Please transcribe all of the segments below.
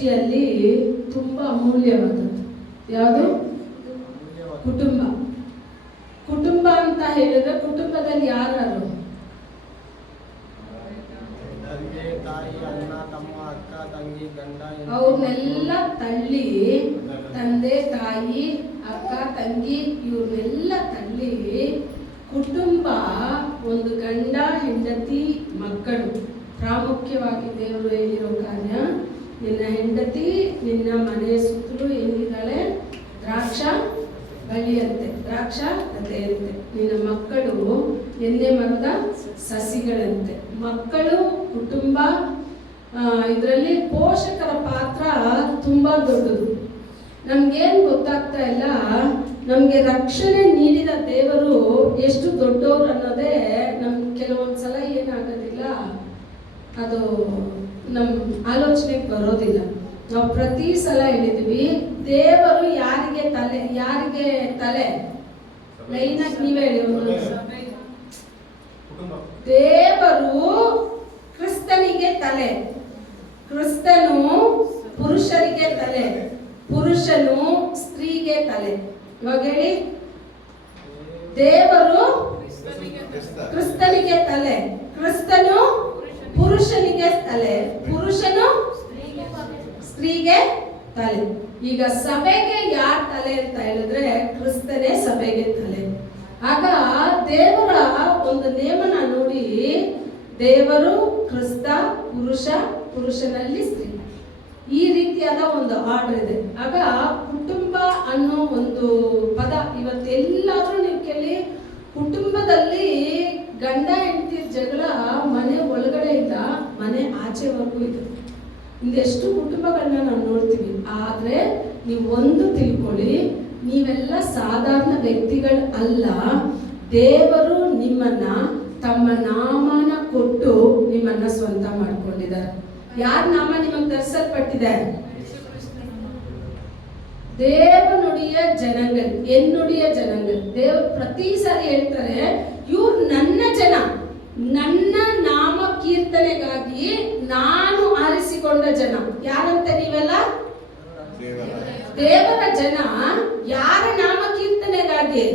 ದೃಷ್ಟಿಯಲ್ಲಿ ತುಂಬ ಅಮೂಲ್ಯವಾದದ್ದು ಯಾವುದು? ಕುಟುಂಬ. ಕುಟುಂಬ ಅಂತ ಹೇಳಿದ್ರೆ ಕುಟುಂಬದಲ್ಲಿ ಯಾರು? ಅವ್ರನ್ನೆಲ್ಲ ತಳ್ಳಿ, ತಂದೆ ತಾಯಿ ಅಕ್ಕ ತಂಗಿ ಇವ್ರನ್ನೆಲ್ಲ ತಳ್ಳಿ ಕುಟುಂಬ ಒಂದು ಗಂಡ ಹೆಂಡತಿ ಮಕ್ಕಳು. ಪ್ರಾಮುಖ್ಯವಾಗಿ ದೇವರು ಹೇಳಿರೋ ಕಾರ್ಯ, ನಿನ್ನ ಹೆಂಡತಿ ನಿನ್ನ ಮನೆ ಸುತ್ತಲೂ ಏನಿದ್ದಾಳೆ? ದ್ರಾಕ್ಷ ಬಳ್ಳಿಯಂತೆ, ದ್ರಾಕ್ಷ ಲತೆಯಂತೆ. ನಿನ್ನ ಮಕ್ಕಳು ಎಣ್ಣೆ ಮರದ ಸಸಿಗಳಂತೆ. ಮಕ್ಕಳು, ಕುಟುಂಬ, ಇದರಲ್ಲಿ ಪೋಷಕರ ಪಾತ್ರ ತುಂಬ ದೊಡ್ಡದು. ನಮ್ಗೇನು ಗೊತ್ತಾಗ್ತಾ ಇಲ್ಲ, ನಮಗೆ ರಕ್ಷಣೆ ನೀಡಿದ ದೇವರು ಎಷ್ಟು ದೊಡ್ಡವರು ಅನ್ನೋದೇ ನಮ್ಗೆ ಕೆಲವೊಂದ್ಸಲ ಏನಾಗೋದಿಲ್ಲ, ಅದು ನಮ್ಮ ಆಲೋಚನೆಗೆ ಬರೋದಿಲ್ಲ. ನಾವು ಪ್ರತಿ ಸಲ ಹೇಳಿದ್ವಿ, ದೇವರು ಯಾರಿಗೆ ತಲೆ ಲೈನಾಗಿ ನೀವೇ ಹೇಳಿ. ದೇವರು ಕ್ರಿಸ್ತನಿಗೆ ತಲೆ, ಕ್ರಿಸ್ತನು ಪುರುಷರಿಗೆ ತಲೆ, ಪುರುಷನು ಸ್ತ್ರೀಗೆ ತಲೆ. ಇವಾಗ ಹೇಳಿ, ದೇವರು ಕ್ರಿಸ್ತನಿಗೆ ತಲೆ, ಕ್ರಿಸ್ತನು ಪುರುಷನಿಗೆ ತಲೆ, ಪುರುಷನು ಸ್ತ್ರೀಗೆ ತಲೆ. ಈಗ ಸಭೆಗೆ ಯಾರ್ ತಲೆ ಅಂತ ಹೇಳಿದ್ರೆ ಕ್ರಿಸ್ತನೇ ಸಭೆಗೆ ತಲೆ. ಆಗ ದೇವರ ಒಂದು ನೇಮನ ನೋಡಿ, ದೇವರು ಕ್ರಿಸ್ತ, ಪುರುಷ, ಪುರುಷನಲ್ಲಿ ಸ್ತ್ರೀ, ಈ ರೀತಿಯಾದ ಒಂದು ಆರ್ಡರ್ ಇದೆ. ಆಗ ಕುಟುಂಬ ಅನ್ನೋ ಒಂದು ಪದ ಇವತ್ತೆಲ್ಲಾದ್ರೂ ನೀವು ಕೇಳಿ, ಕುಟುಂಬದಲ್ಲಿ ಗಂಡ ಹೆಂಡತಿ ಜಗಳ ಮನೆ ಒಳಗಡೆ ಇಲ್ಲ, ಮನೆ ಆಚೆವರೆಗೂ ಇದೆ. ಇದೆಷ್ಟು ಕುಟುಂಬಗಳನ್ನ ನಾವು ನೋಡ್ತೀವಿ. ಆದ್ರೆ ನೀವು ಒಂದು ತಿಳ್ಕೊಳ್ಳಿ, ನೀವೆಲ್ಲ ಸಾಧಾರಣ ವ್ಯಕ್ತಿಗಳು ಅಲ್ಲ. ದೇವರು ನಿಮ್ಮನ್ನ ತಮ್ಮ ನಾಮನ ಕೊಟ್ಟು ನಿಮ್ಮನ್ನ ಸ್ವಂತ ಮಾಡ್ಕೊಂಡಿದ್ದಾರೆ. ಯಾರ ನಾಮ ನಿಮಗೆ ಧರಿಸಲ್ಪಟ್ಟಿದೆ? ದೇವನುಡಿಯ ಜನಗಳು, ಎನ್ನುಡಿಯ ಜನಗಳು. ದೇವರು ಪ್ರತಿ ಸಾರಿ ಹೇಳ್ತಾರೆ, ಇವ್ರು ನನ್ನ ಜನ, ನನ್ನ ನಾಮ ಕೀರ್ತನೆಗಾಗಿ ನಾನು ಆರಿಸಿಕೊಂಡ ಜನ. ಯಾರಂತ ನೀವೆಲ್ಲ? ದೇವರ ಜನ. ಯಾರ ನಾಮ ಕೀರ್ತನೆಗಾಗಿ?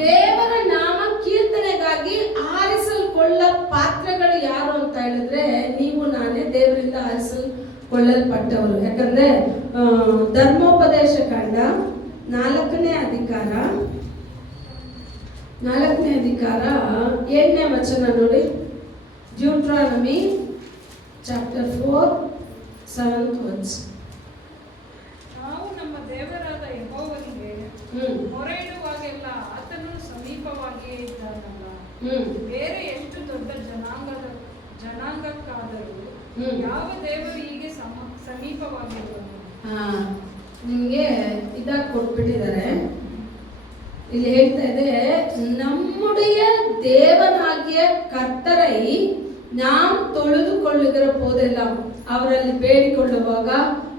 ದೇವರ ನಾಮ ಕೀರ್ತನೆಗಾಗಿ ಆರಿಸಲ್ಕೊಳ್ಳ ಪಾತ್ರಗಳು ಯಾರು ಅಂತ ಹೇಳಿದ್ರೆ ನೀವು ನಾನೇ ದೇವರಿಂದ ಆರಿಸಲ್ಕೊಳ್ಳಲ್ಪಟ್ಟವರು. ಯಾಕಂದ್ರೆ ಧರ್ಮೋಪದೇಶ ಕಾಂಡ 4ನೇ ಅಧಿಕಾರ 7ನೇ ವಚನ ನೋಡಿ. Deuteronomy chapter 4 7th verse. ನಾವು ನಮ್ಮ ದೇವರಾದ ಯೆಹೋವನಿಗೆ ಮೊರೆಯಿಡುವಾಗೆಲ್ಲ ಆತನು ಸಮೀಪವಾಗಿಯೇ ಇದ್ದಾನಲ್ಲ. ಬೇರೆ ಎಷ್ಟು ದೊಡ್ಡ ಜನಾಂಗಕ್ಕಾದರೂ ಯಾವ ದೇವರು ಹೀಗೆ ಸಮೀಪವಾಗಿರುವನು? ನಿಮಗೆ ಇದಾಗ ಕೊಟ್ಬಿಟ್ಟಿದ್ದಾರೆ. ಇಲ್ಲಿ ಹೇಳ್ತಾ ಇದೆ, நம்முடைய தேவனாகிய கர்த்தரை நாம் தொழுது கொள்ளுகிற போதெல்லாம், ಅವರಲ್ಲಿ ಬೇಡಿಕೊಳ್ಳುವಾಗ,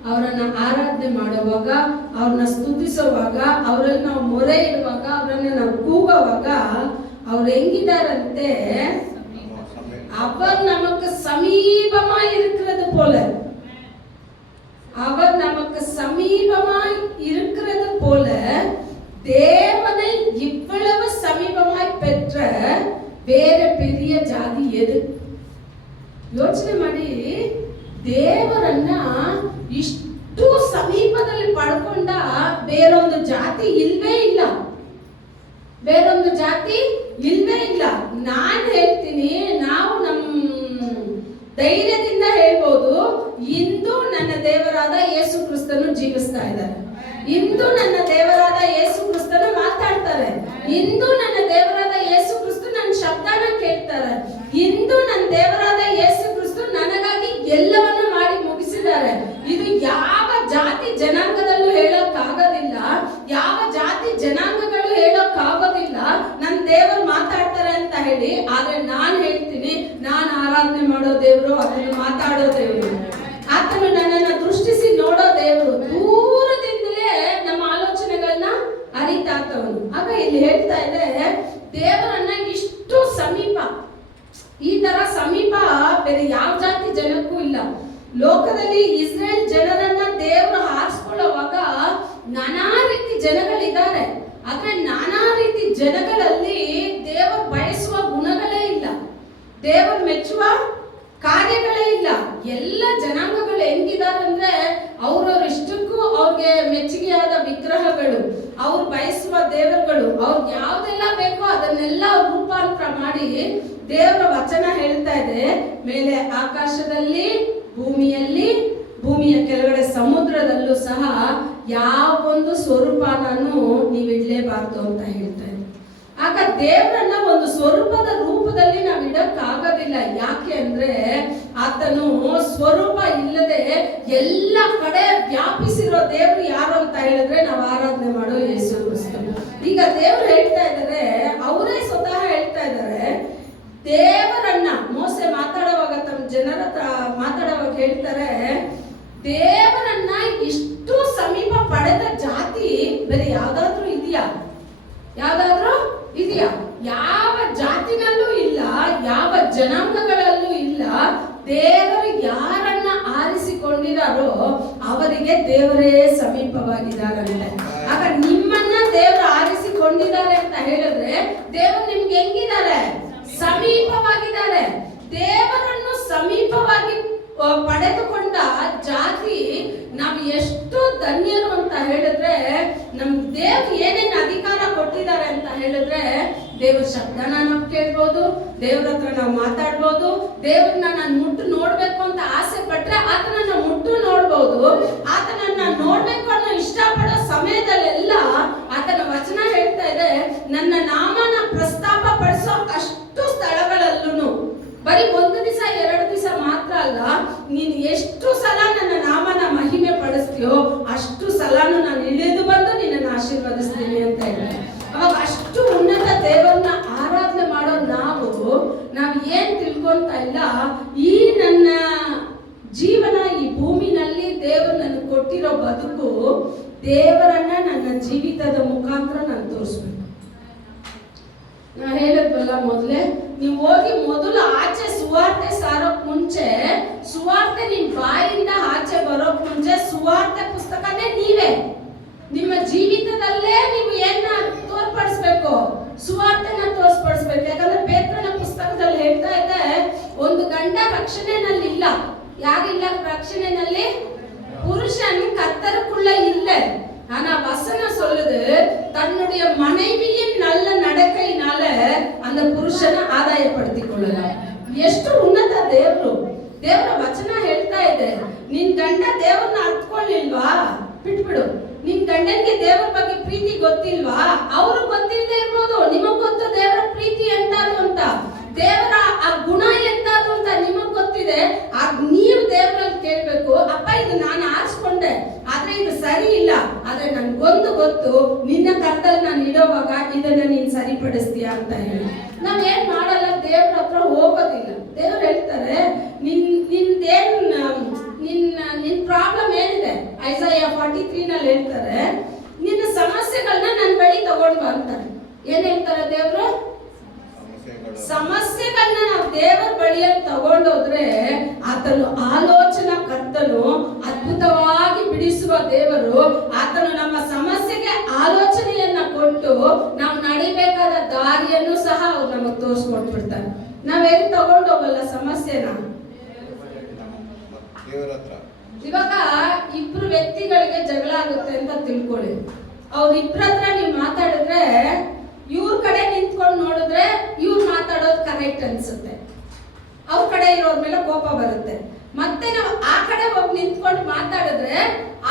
ಅವರನ್ನ ಆರಾಧನೆ ಮಾಡುವಾಗ, ಅವ್ರನ್ನ ಸ್ತುತಿಸುವಾಗ, ಅವರಲ್ಲಿ ನಾವು ಮೊರೆ ಇಡುವಾಗ, ಅವರನ್ನ ನಾವು ಕೂಗುವಾಗ ಅವ್ರು ಹೆಂಗಿದಾರಂತೆ? அவர் நமக்கு சமீபமாய் இருக்கிறது போல, அவர் நமக்கு சமீபமாய் இருக்கிறது போல தேவனை இவ்வளவு சமீபமாய் பெற்ற ಬೇರೆ பெரிய ಜಾತಿ ಎದು? ಯೋಚನೆ ಮಾಡಿ, ದೇವರನ್ನ ಇಷ್ಟು ಸಮೀಪದಲ್ಲಿ ಪಡ್ಕೊಂಡ ಬೇರೊಂದು ಜಾತಿ ಇಲ್ವೇ ಇಲ್ಲ, ಬೇರೊಂದು ಜಾತಿ ಇಲ್ವೇ ಇಲ್ಲ. ನಾನು ಹೇಳ್ತೀನಿ, ನಾವು ನಮ್ಮ ಧೈರ್ಯದಿಂದ ಹೇಳ್ಬೋದು, ಇಂದು ನನ್ನ ದೇವರಾದ ಯೇಸು ಕ್ರಿಸ್ತನು ಜೀವಿಸ್ತಾ ಇದ್ದಾರೆ, ಇಂದು ನನ್ನ ದೇವರಾದ ಯೇಸು ಕ್ರಿಸ್ತನು ಮಾತಾಡ್ತಾರೆ, ಇಂದು ನನ್ನ ದೇವರಾದ ಯೇಸು ಕ್ರಿಸ್ತ ನನ್ನ ಶಬ್ದನ ಕೇಳ್ತಾರೆ, ಇಂದು ನನ್ನ ದೇವರಾದ ಯೇಸು ಕ್ರಿಸ್ತ ನನಗಾಗಿ ಎಲ್ಲವನ್ನ ಮಾಡಿ ಮುಗಿಸಿದ್ದಾರೆ. ಇದು ಯಾವ ಜಾತಿ ಜನಾಂಗದಲ್ಲೂ ಹೇಳೋಕ್ಕಾಗೋದಿಲ್ಲ, ಯಾವ ಜಾತಿ ಜನಾಂಗಗಳು ಹೇಳೋಕ್ಕಾಗೋದಿಲ್ಲ ನನ್ನ ದೇವರು ಮಾತಾಡ್ತಾರೆ ಅಂತ ಹೇಳಿ. ಆದ್ರೆ ನಾನು ಹೇಳ್ತೀನಿ, ನಾನು ಆರಾಧನೆ ಮಾಡೋ ದೇವರು, ಅದನ್ನು ಮಾತಾಡೋ ದೇವರು, ಆತನು ನನ್ನನ್ನು ದೃಷ್ಟಿಸಿ ನೋಡೋ ದೇವರು, ದೂರದಿಂದಲೇ ನಮ್ಮ ಆಲೋಚನೆಗಳನ್ನ ಅರಿತಾತವನು. ಆಗ ಇಲ್ಲಿ ಹೇಳ್ತಾ ಇದೆ, ದೇವರನ್ನ ಇಷ್ಟು ಸಮೀಪ, ಈ ತರ ಸಮೀಪ ಬೇರೆ ಯಾವ ಜಾತಿ ಜನಕ್ಕೂ ಇಲ್ಲ. ಲೋಕದಲ್ಲಿ ಇಸ್ರೇಲ್ ಜನರನ್ನ ದೇವರು ಆರಿಸ್ಕೊಳ್ಳುವಾಗ ನಾನಾ ರೀತಿ ಜನಗಳಿದ್ದಾರೆ. ಆದ್ರೆ ನಾನಾ ರೀತಿ ಜನಗಳಲ್ಲಿ ದೇವರು ಬಯಸುವ ಗುಣಗಳೇ ಇಲ್ಲ, ದೇವರು ಮೆಚ್ಚುವ ಕಾರ್ಯಗಳೇ ಇಲ್ಲ. ಎಲ್ಲ ಜನಾಂಗಗಳು ಹೆಂಗಿದ್ದಾರೆ ಅಂದ್ರೆ ಅವ್ರವ್ರ ಇಷ್ಟಕ್ಕೂ ಅವ್ರಿಗೆ ಮೆಚ್ಚುಗೆಯಾದ ವಿಗ್ರಹಗಳು, ಅವ್ರು ಬಯಸುವ ದೇವರುಗಳು, ಅವ್ರಿಗೆ ಯಾವ್ದೆಲ್ಲ ಬೇಕೋ ಅದನ್ನೆಲ್ಲ ರೂಪಾಂತರ ಮಾಡಿ ದೇವರ ವಚನ ಹೇಳ್ತಾ ಇದೆ, ಮೇಲೆ ಆಕಾಶದಲ್ಲಿ, ಭೂಮಿಯಲ್ಲಿ, ಭೂಮಿಯ ಕೆಳಗಡೆ ಸಮುದ್ರದಲ್ಲೂ ಸಹ ಯಾವೊಂದು ಸ್ವರೂಪನೂ ನೀವು ಇಡ್ಲೇಬಾರ್ದು ಅಂತ ಹೇಳ್ತಾ ಇದೆ. ಆಗ ದೇವರನ್ನ ಒಂದು ಸ್ವರೂಪದ ರೂಪದಲ್ಲಿ ನಾವು ಇಡಕ್ಕಾಗೋದಿಲ್ಲ. ಯಾಕೆ ಅಂದ್ರೆ ಆತನು ಸ್ವರೂಪ ಇಲ್ಲದೆ ಎಲ್ಲ ಕಡೆ ವ್ಯಾಪಿಸಿರೋ ದೇವರು ಯಾರು ಅಂತ ಹೇಳಿದ್ರೆ ನಾವು ಆರಾಧನೆ ಮಾಡೋ ಯೇಸು ಕ್ರಿಸ್ತ. ಈಗ ದೇವರು ಹೇಳ್ತಾ ಇದ್ದಾರೆ, ಅವರೇ ಸ್ವತಃ ಹೇಳ್ತಾ ಇದ್ದಾರೆ, ದೇವರನ್ನ ಮೋಸೆ ಮಾತಾಡುವಾಗ ತಮ್ಮ ಜನರ ಹತ್ರ ಮಾತಾಡುವಾಗ ಹೇಳ್ತಾರೆ, ದೇವರನ್ನ ಇಷ್ಟು ಸಮೀಪ ಪಡೆದ ಜಾತಿ ಬೇರೆ ಯಾವ್ದಾದ್ರೂ ಇದೆಯಾ? ಯಾವ್ದಾದ್ರೂ ಇದೆಯಾ? ಯಾವ ಜಾತಿನಲ್ಲೂ ಇಲ್ಲ, ಯಾವ ಜನಾಂಗಗಳಲ್ಲೂ ಇಲ್ಲ. ದೇವರು ಯಾರನ್ನ ಆರಿಸಿಕೊಂಡಿದಾರೋ ಅವರಿಗೆ ದೇವರೇ ಸಮೀಪವಾಗಿದ್ದಾರಂತೆ. ಆಗ ನಿಮ್ಮನ್ನ ದೇವರು ಆರಿಸಿಕೊಂಡಿದ್ದಾರೆ ಅಂತ ಹೇಳಿದ್ರೆ ದೇವರು ನಿಮ್ಗೆ ಹೆಂಗಿದ್ದಾರೆ? ಸಮೀಪವಾಗಿದ್ದಾರೆ. ದೇವರನ್ನು ಸಮೀಪವಾಗಿ ಪಡೆದುಕೊಂಡ ಜಾತಿ ನಾವು ಎಷ್ಟು ಧನ್ಯರು ಅಂತ ಹೇಳಿದ್ರೆ, ನಮ್ ದೇವ್ರು ಏನೇನು ಅಧಿಕಾರ ಕೊಟ್ಟಿದ್ದಾರೆ ಅಂತ ಹೇಳಿದ್ರೆ, ದೇವ್ರ ಶಬ್ದನ ನಾವು ಕೇಳ್ಬೋದು, ದೇವ್ರ ಹತ್ರ ನಾವು ಮಾತಾಡ್ಬೋದು, ದೇವ್ರನ್ನ ನಾನು ಮುಟ್ಟು ನೋಡ್ಬೇಕು ಅಂತ ಆಸೆ ಪಟ್ರೆ ಆತನನ್ನ ಮುಟ್ಟು ನೋಡ್ಬೋದು. ಆತನನ್ನ ನೋಡ್ಬೇಕು ಅನ್ನೋ ಇಷ್ಟಪಡೋ ಸಮಯದಲ್ಲೆಲ್ಲ ಆತನ ವಚನ ಹೇಳ್ತಾ ಇದೆ, ನನ್ನ ನಾಮನ ಪ್ರಸ್ತಾಪ ಪಡಿಸೋ ಅಷ್ಟು ಸ್ಥಳಗಳಲ್ಲೂ ಬರೀ ಒಂದು ದಿವಸ ಎರಡು ದಿವಸ ಮಾತ್ರ ಅಲ್ಲ, ನೀನು ಎಷ್ಟು ಸಲ ನನ್ನ ನಾಮನ ಮಹಿಮೆ ಪಡಿಸ್ತೀಯೋ ಅಷ್ಟು ಸಲಾನು ನಾನು ಇಳಿದು ಬಂದು ನಿನ್ನನ್ನು ಆಶೀರ್ವದಿಸ್ತೀನಿ ಅಂತ ಹೇಳಿ. ಅವಾಗ ಅಷ್ಟು ಉನ್ನತ ದೇವರನ್ನ ಆರಾಧನೆ ಮಾಡೋ ನಾವು ಏನ್ ತಿಳ್ಕೊಂತ ಇಲ್ಲ, ಈ ನನ್ನ ಜೀವನ ಈ ಭೂಮಿನಲ್ಲಿ ದೇವರು ನನಗೆ ಕೊಟ್ಟಿರೋ ಬದುಕು, ದೇವರನ್ನ ನನ್ನ ಜೀವಿತದ ಮುಖಾಂತರ ನಾನು ತೋರಿಸ್ಬೇಕು. ನಾ ಹೇಳಿದ್ವಲ್ಲ ಮೊದಲೇ, ನೀವು ಹೋಗಿ ಮೊದಲು ಆಚೆ ಸುವಾರ್ತೆ ಸಾರೋಕ್ ಮುಂಚೆ, ಸುವಾರ್ತೆ ನಿಮ್ ಬಾಯಿಂದ ಆಚೆ ಬರೋಕ್ ಮುಂಚೆ ಸುವಾರ್ತೆ ಪುಸ್ತಕನೇ ನೀವೇ ನಿಮ್ಮ ಜೀವಿತದಲ್ಲೇ ನೀವು ಏನ ತೋರ್ಪಡಿಸ್ಬೇಕು? ಸುವಾರ್ತೆನ ತೋರ್ಪಡಿಸ್ಬೇಕು. ಯಾಕಂದ್ರೆ ಪೇತ್ರನ ಪುಸ್ತಕದಲ್ಲಿ ಹೇಳ್ತಾ ಇದೆ, ಒಂದು ಗಂಡ ರಕ್ಷಣೆನಲ್ಲಿ ಇಲ್ಲ. ಯಾರಿಲ್ಲ ರಕ್ಷಣೆನಲ್ಲಿ? புருஷன் கர்த்தருக்குள்ள இல்லை. ஆனா வசனம் சொல்லுது, தன்னுடைய மனைவியின் நல்ல நடக்கையினால அந்த புருஷனை ಆದಾಯಪಡಿಸಿಕೊಳ್ಳ கொள்ளலாம். ಎಷ್ಟು ಉನ್ನತ ದೇವರು! ದೇವರ ವಚನ ಹೇಳ್ತಾ ಇದೆ, ನಿನ್ ಗಂಡ ದೇವರನ್ನ ಅರ್ಥಕೊಳ್ಳಿಲ್ವಾ? ಬಿಟ್ಬಿಡು. ನಿನ್ ಗಂಡನಿಗೆ ದೇವರ ಬಗ್ಗೆ ಪ್ರೀತಿ ಗೊತ್ತಿಲ್ವಾ? ಅವ್ರು ಗೊತ್ತಿಲ್ಲದೆ ಇರ್ಬೋದು, ನಿಮಗ್ ಗೊತ್ತು ದೇವರ ಪ್ರೀತಿ ಎಂತಾದು ಅಂತ, ದೇವರ ಆ ಗುಣ ಎಂತಾದು ಅಂತ ನಿಮಗ್ ಗೊತ್ತಿದೆ. ಆಗ ನೀವು ದೇವರಲ್ಲಿ ಕೇಳ್ಬೇಕು, ಅಪ್ಪ ಇದು ನಾನು ಆರಿಸ್ಕೊಂಡೆ, ಆದ್ರೆ ಇದು ಸರಿ ಇಲ್ಲ, ಆದ್ರೆ ನನ್ಗೊಂದು ಗೊತ್ತು, ನಿನ್ನ ಕರ್ತಲ್ಲಿ ನಾನು ಇಡೋವಾಗ ಇದನ್ನ ನೀನ್ ಸರಿಪಡಿಸ್ತೀಯ ಅಂತ ಹೇಳಿ. ನಾವ್ ಏನ್ ಮಾಡಲ್ಲ, ದೇವ್ರ ಹತ್ರ ಹೋಗೋದಿಲ್ಲ. ದೇವ್ರು ಹೇಳ್ತಾರೆ, ನಿನ್ ಪ್ರಾಬ್ಲಮ್ ಏನಿದೆ, ಐಸಾಯ 43 ನಲ್ಲಿ ಹೇಳ್ತಾರೆ, ನಿನ್ನ ಸಮಸ್ಯೆಗಳನ್ನ ನನ್ನ ಬಳಿ ತಗೊಂಡು ಅಂತಾರೆ. ಏನ್ ಹೇಳ್ತಾರೆ ದೇವ್ರು? ಸಮಸ್ಯೆಗಳನ್ನ ನಾವು ದೇವರ ಬಳಿಯಲ್ಲಿ ತಗೊಂಡೋದ್ರೆ ಆತನು ಆಲೋಚನಾ ಕರ್ತನು, ಅದ್ಭುತವಾಗಿ ಬಿಡಿಸುವ ದೇವರು. ಆತನು ನಮ್ಮ ಸಮಸ್ಯೆಗೆ ಆಲೋಚನೆಯನ್ನ ಕೊಟ್ಟು ನಾವು ನಡಿಬೇಕಾದ ದಾರಿಯನ್ನು ಸಹ ಅವ್ರು ನಮಗ್ ತೋರಿಸ್ಕೊಟ್ಬಿಡ್ತಾರೆ. ನಾವೆಲ್ಲಿ ತಗೊಂಡೋಗಲ್ಲ ಸಮಸ್ಯೆನ. ಇವಾಗ ಇಬ್ರು ವ್ಯಕ್ತಿಗಳಿಗೆ ಜಗಳ ಆಗುತ್ತೆ ಅಂತ ತಿಳ್ಕೊಳ್ಳಿ. ಅವ್ರಿಬ್ರ ಹತ್ರ ನೀವು ಮಾತಾಡಿದ್ರೆ, ಇವ್ರ ಕಡೆ ನಿಂತ್ಕೊಂಡು ನೋಡಿದ್ರೆ ಇವ್ರು ಮಾತಾಡೋದು ಕರೆಕ್ಟ್ ಅನ್ಸುತ್ತೆ, ಅವ್ರ ಕಡೆ ಇರೋರ ಮೇಲೆ ಕೋಪ ಬರುತ್ತೆ. ಮತ್ತೆ ನಾವು ಆ ಕಡೆ ಹೋಗಿ ನಿಂತ್ಕೊಂಡು ಮಾತಾಡಿದ್ರೆ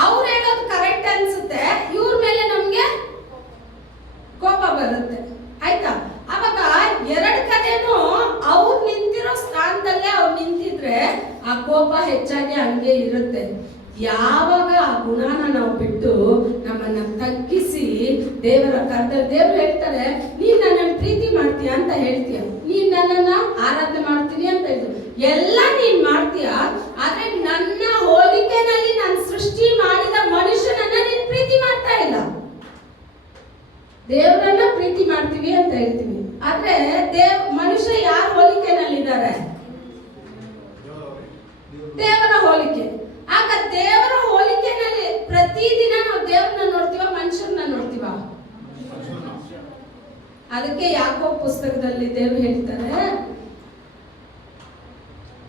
ಅವ್ರು ಹೇಳೋದು ಕರೆಕ್ಟ್ ಅನ್ಸುತ್ತೆ, ಇವ್ರ ಮೇಲೆ ನಮ್ಗೆ ಕೋಪ ಬರುತ್ತೆ. ಆಯ್ತಾ? ಅವಾಗ ಎರಡು ಕಡೆನೂ ಅವ್ರು ನಿಂತಿರೋ ಸ್ಥಾನದಲ್ಲೇ ಅವ್ರು ನಿಂತಿದ್ರೆ ಆ ಕೋಪ ಹೆಚ್ಚಾಗಿ ಹಂಗೆ ಇರುತ್ತೆ. ಯಾವಾಗ ಆ ಗುಣನ ನಾವು ಬಿಟ್ಟು ನಮ್ಮನ್ನ ತಗ್ಗಿಸಿ ದೇವರ ಕರ್ತವ್ಯ, ದೇವ್ರು ಹೇಳ್ತಾರೆ, ನೀನ್ ನನ್ನನ್ನು ಪ್ರೀತಿ ಮಾಡ್ತೀಯ ಅಂತ ಹೇಳ್ತೀಯ, ನೀನ್ ನನ್ನನ್ನ ಆರಾಧನೆ ಮಾಡ್ತೀನಿ ಅಂತ ಹೇಳ್ತೀವಿ, ಎಲ್ಲ ನೀನ್ ಮಾಡ್ತೀಯ, ಆದ್ರೆ ನನ್ನ ಹೋಲಿಕೆನಲ್ಲಿ ನಾನು ಸೃಷ್ಟಿ ಮಾಡಿದ ಮನುಷ್ಯನನ್ನ ನೀನ್ ಪ್ರೀತಿ ಮಾಡ್ತಾ ಇಲ್ಲ. ದೇವರನ್ನ ಪ್ರೀತಿ ಮಾಡ್ತೀವಿ ಅಂತ ಹೇಳ್ತೀವಿ, ಆದ್ರೆ ಮನುಷ್ಯ ಯಾರ ಹೋಲಿಕೆನಲ್ಲಿ ಇದ್ದಾರೆ? ದೇವರ ಹೋಲಿಕೆ. ಆಗ ದೇವರ ಹೋಲಿಕೆನಲ್ಲಿ ಪ್ರತಿದಿನ ನಾವು ದೇವ್ರನ್ನ ನೋಡ್ತೀವ, ಮನುಷ್ಯರನ್ನ ನೋಡ್ತೀವ? ಅದಕ್ಕೆ ಯಾಕೋಬ ಪುಸ್ತಕದಲ್ಲಿ ದೇವರು ಹೇಳ್ತಾರೆ,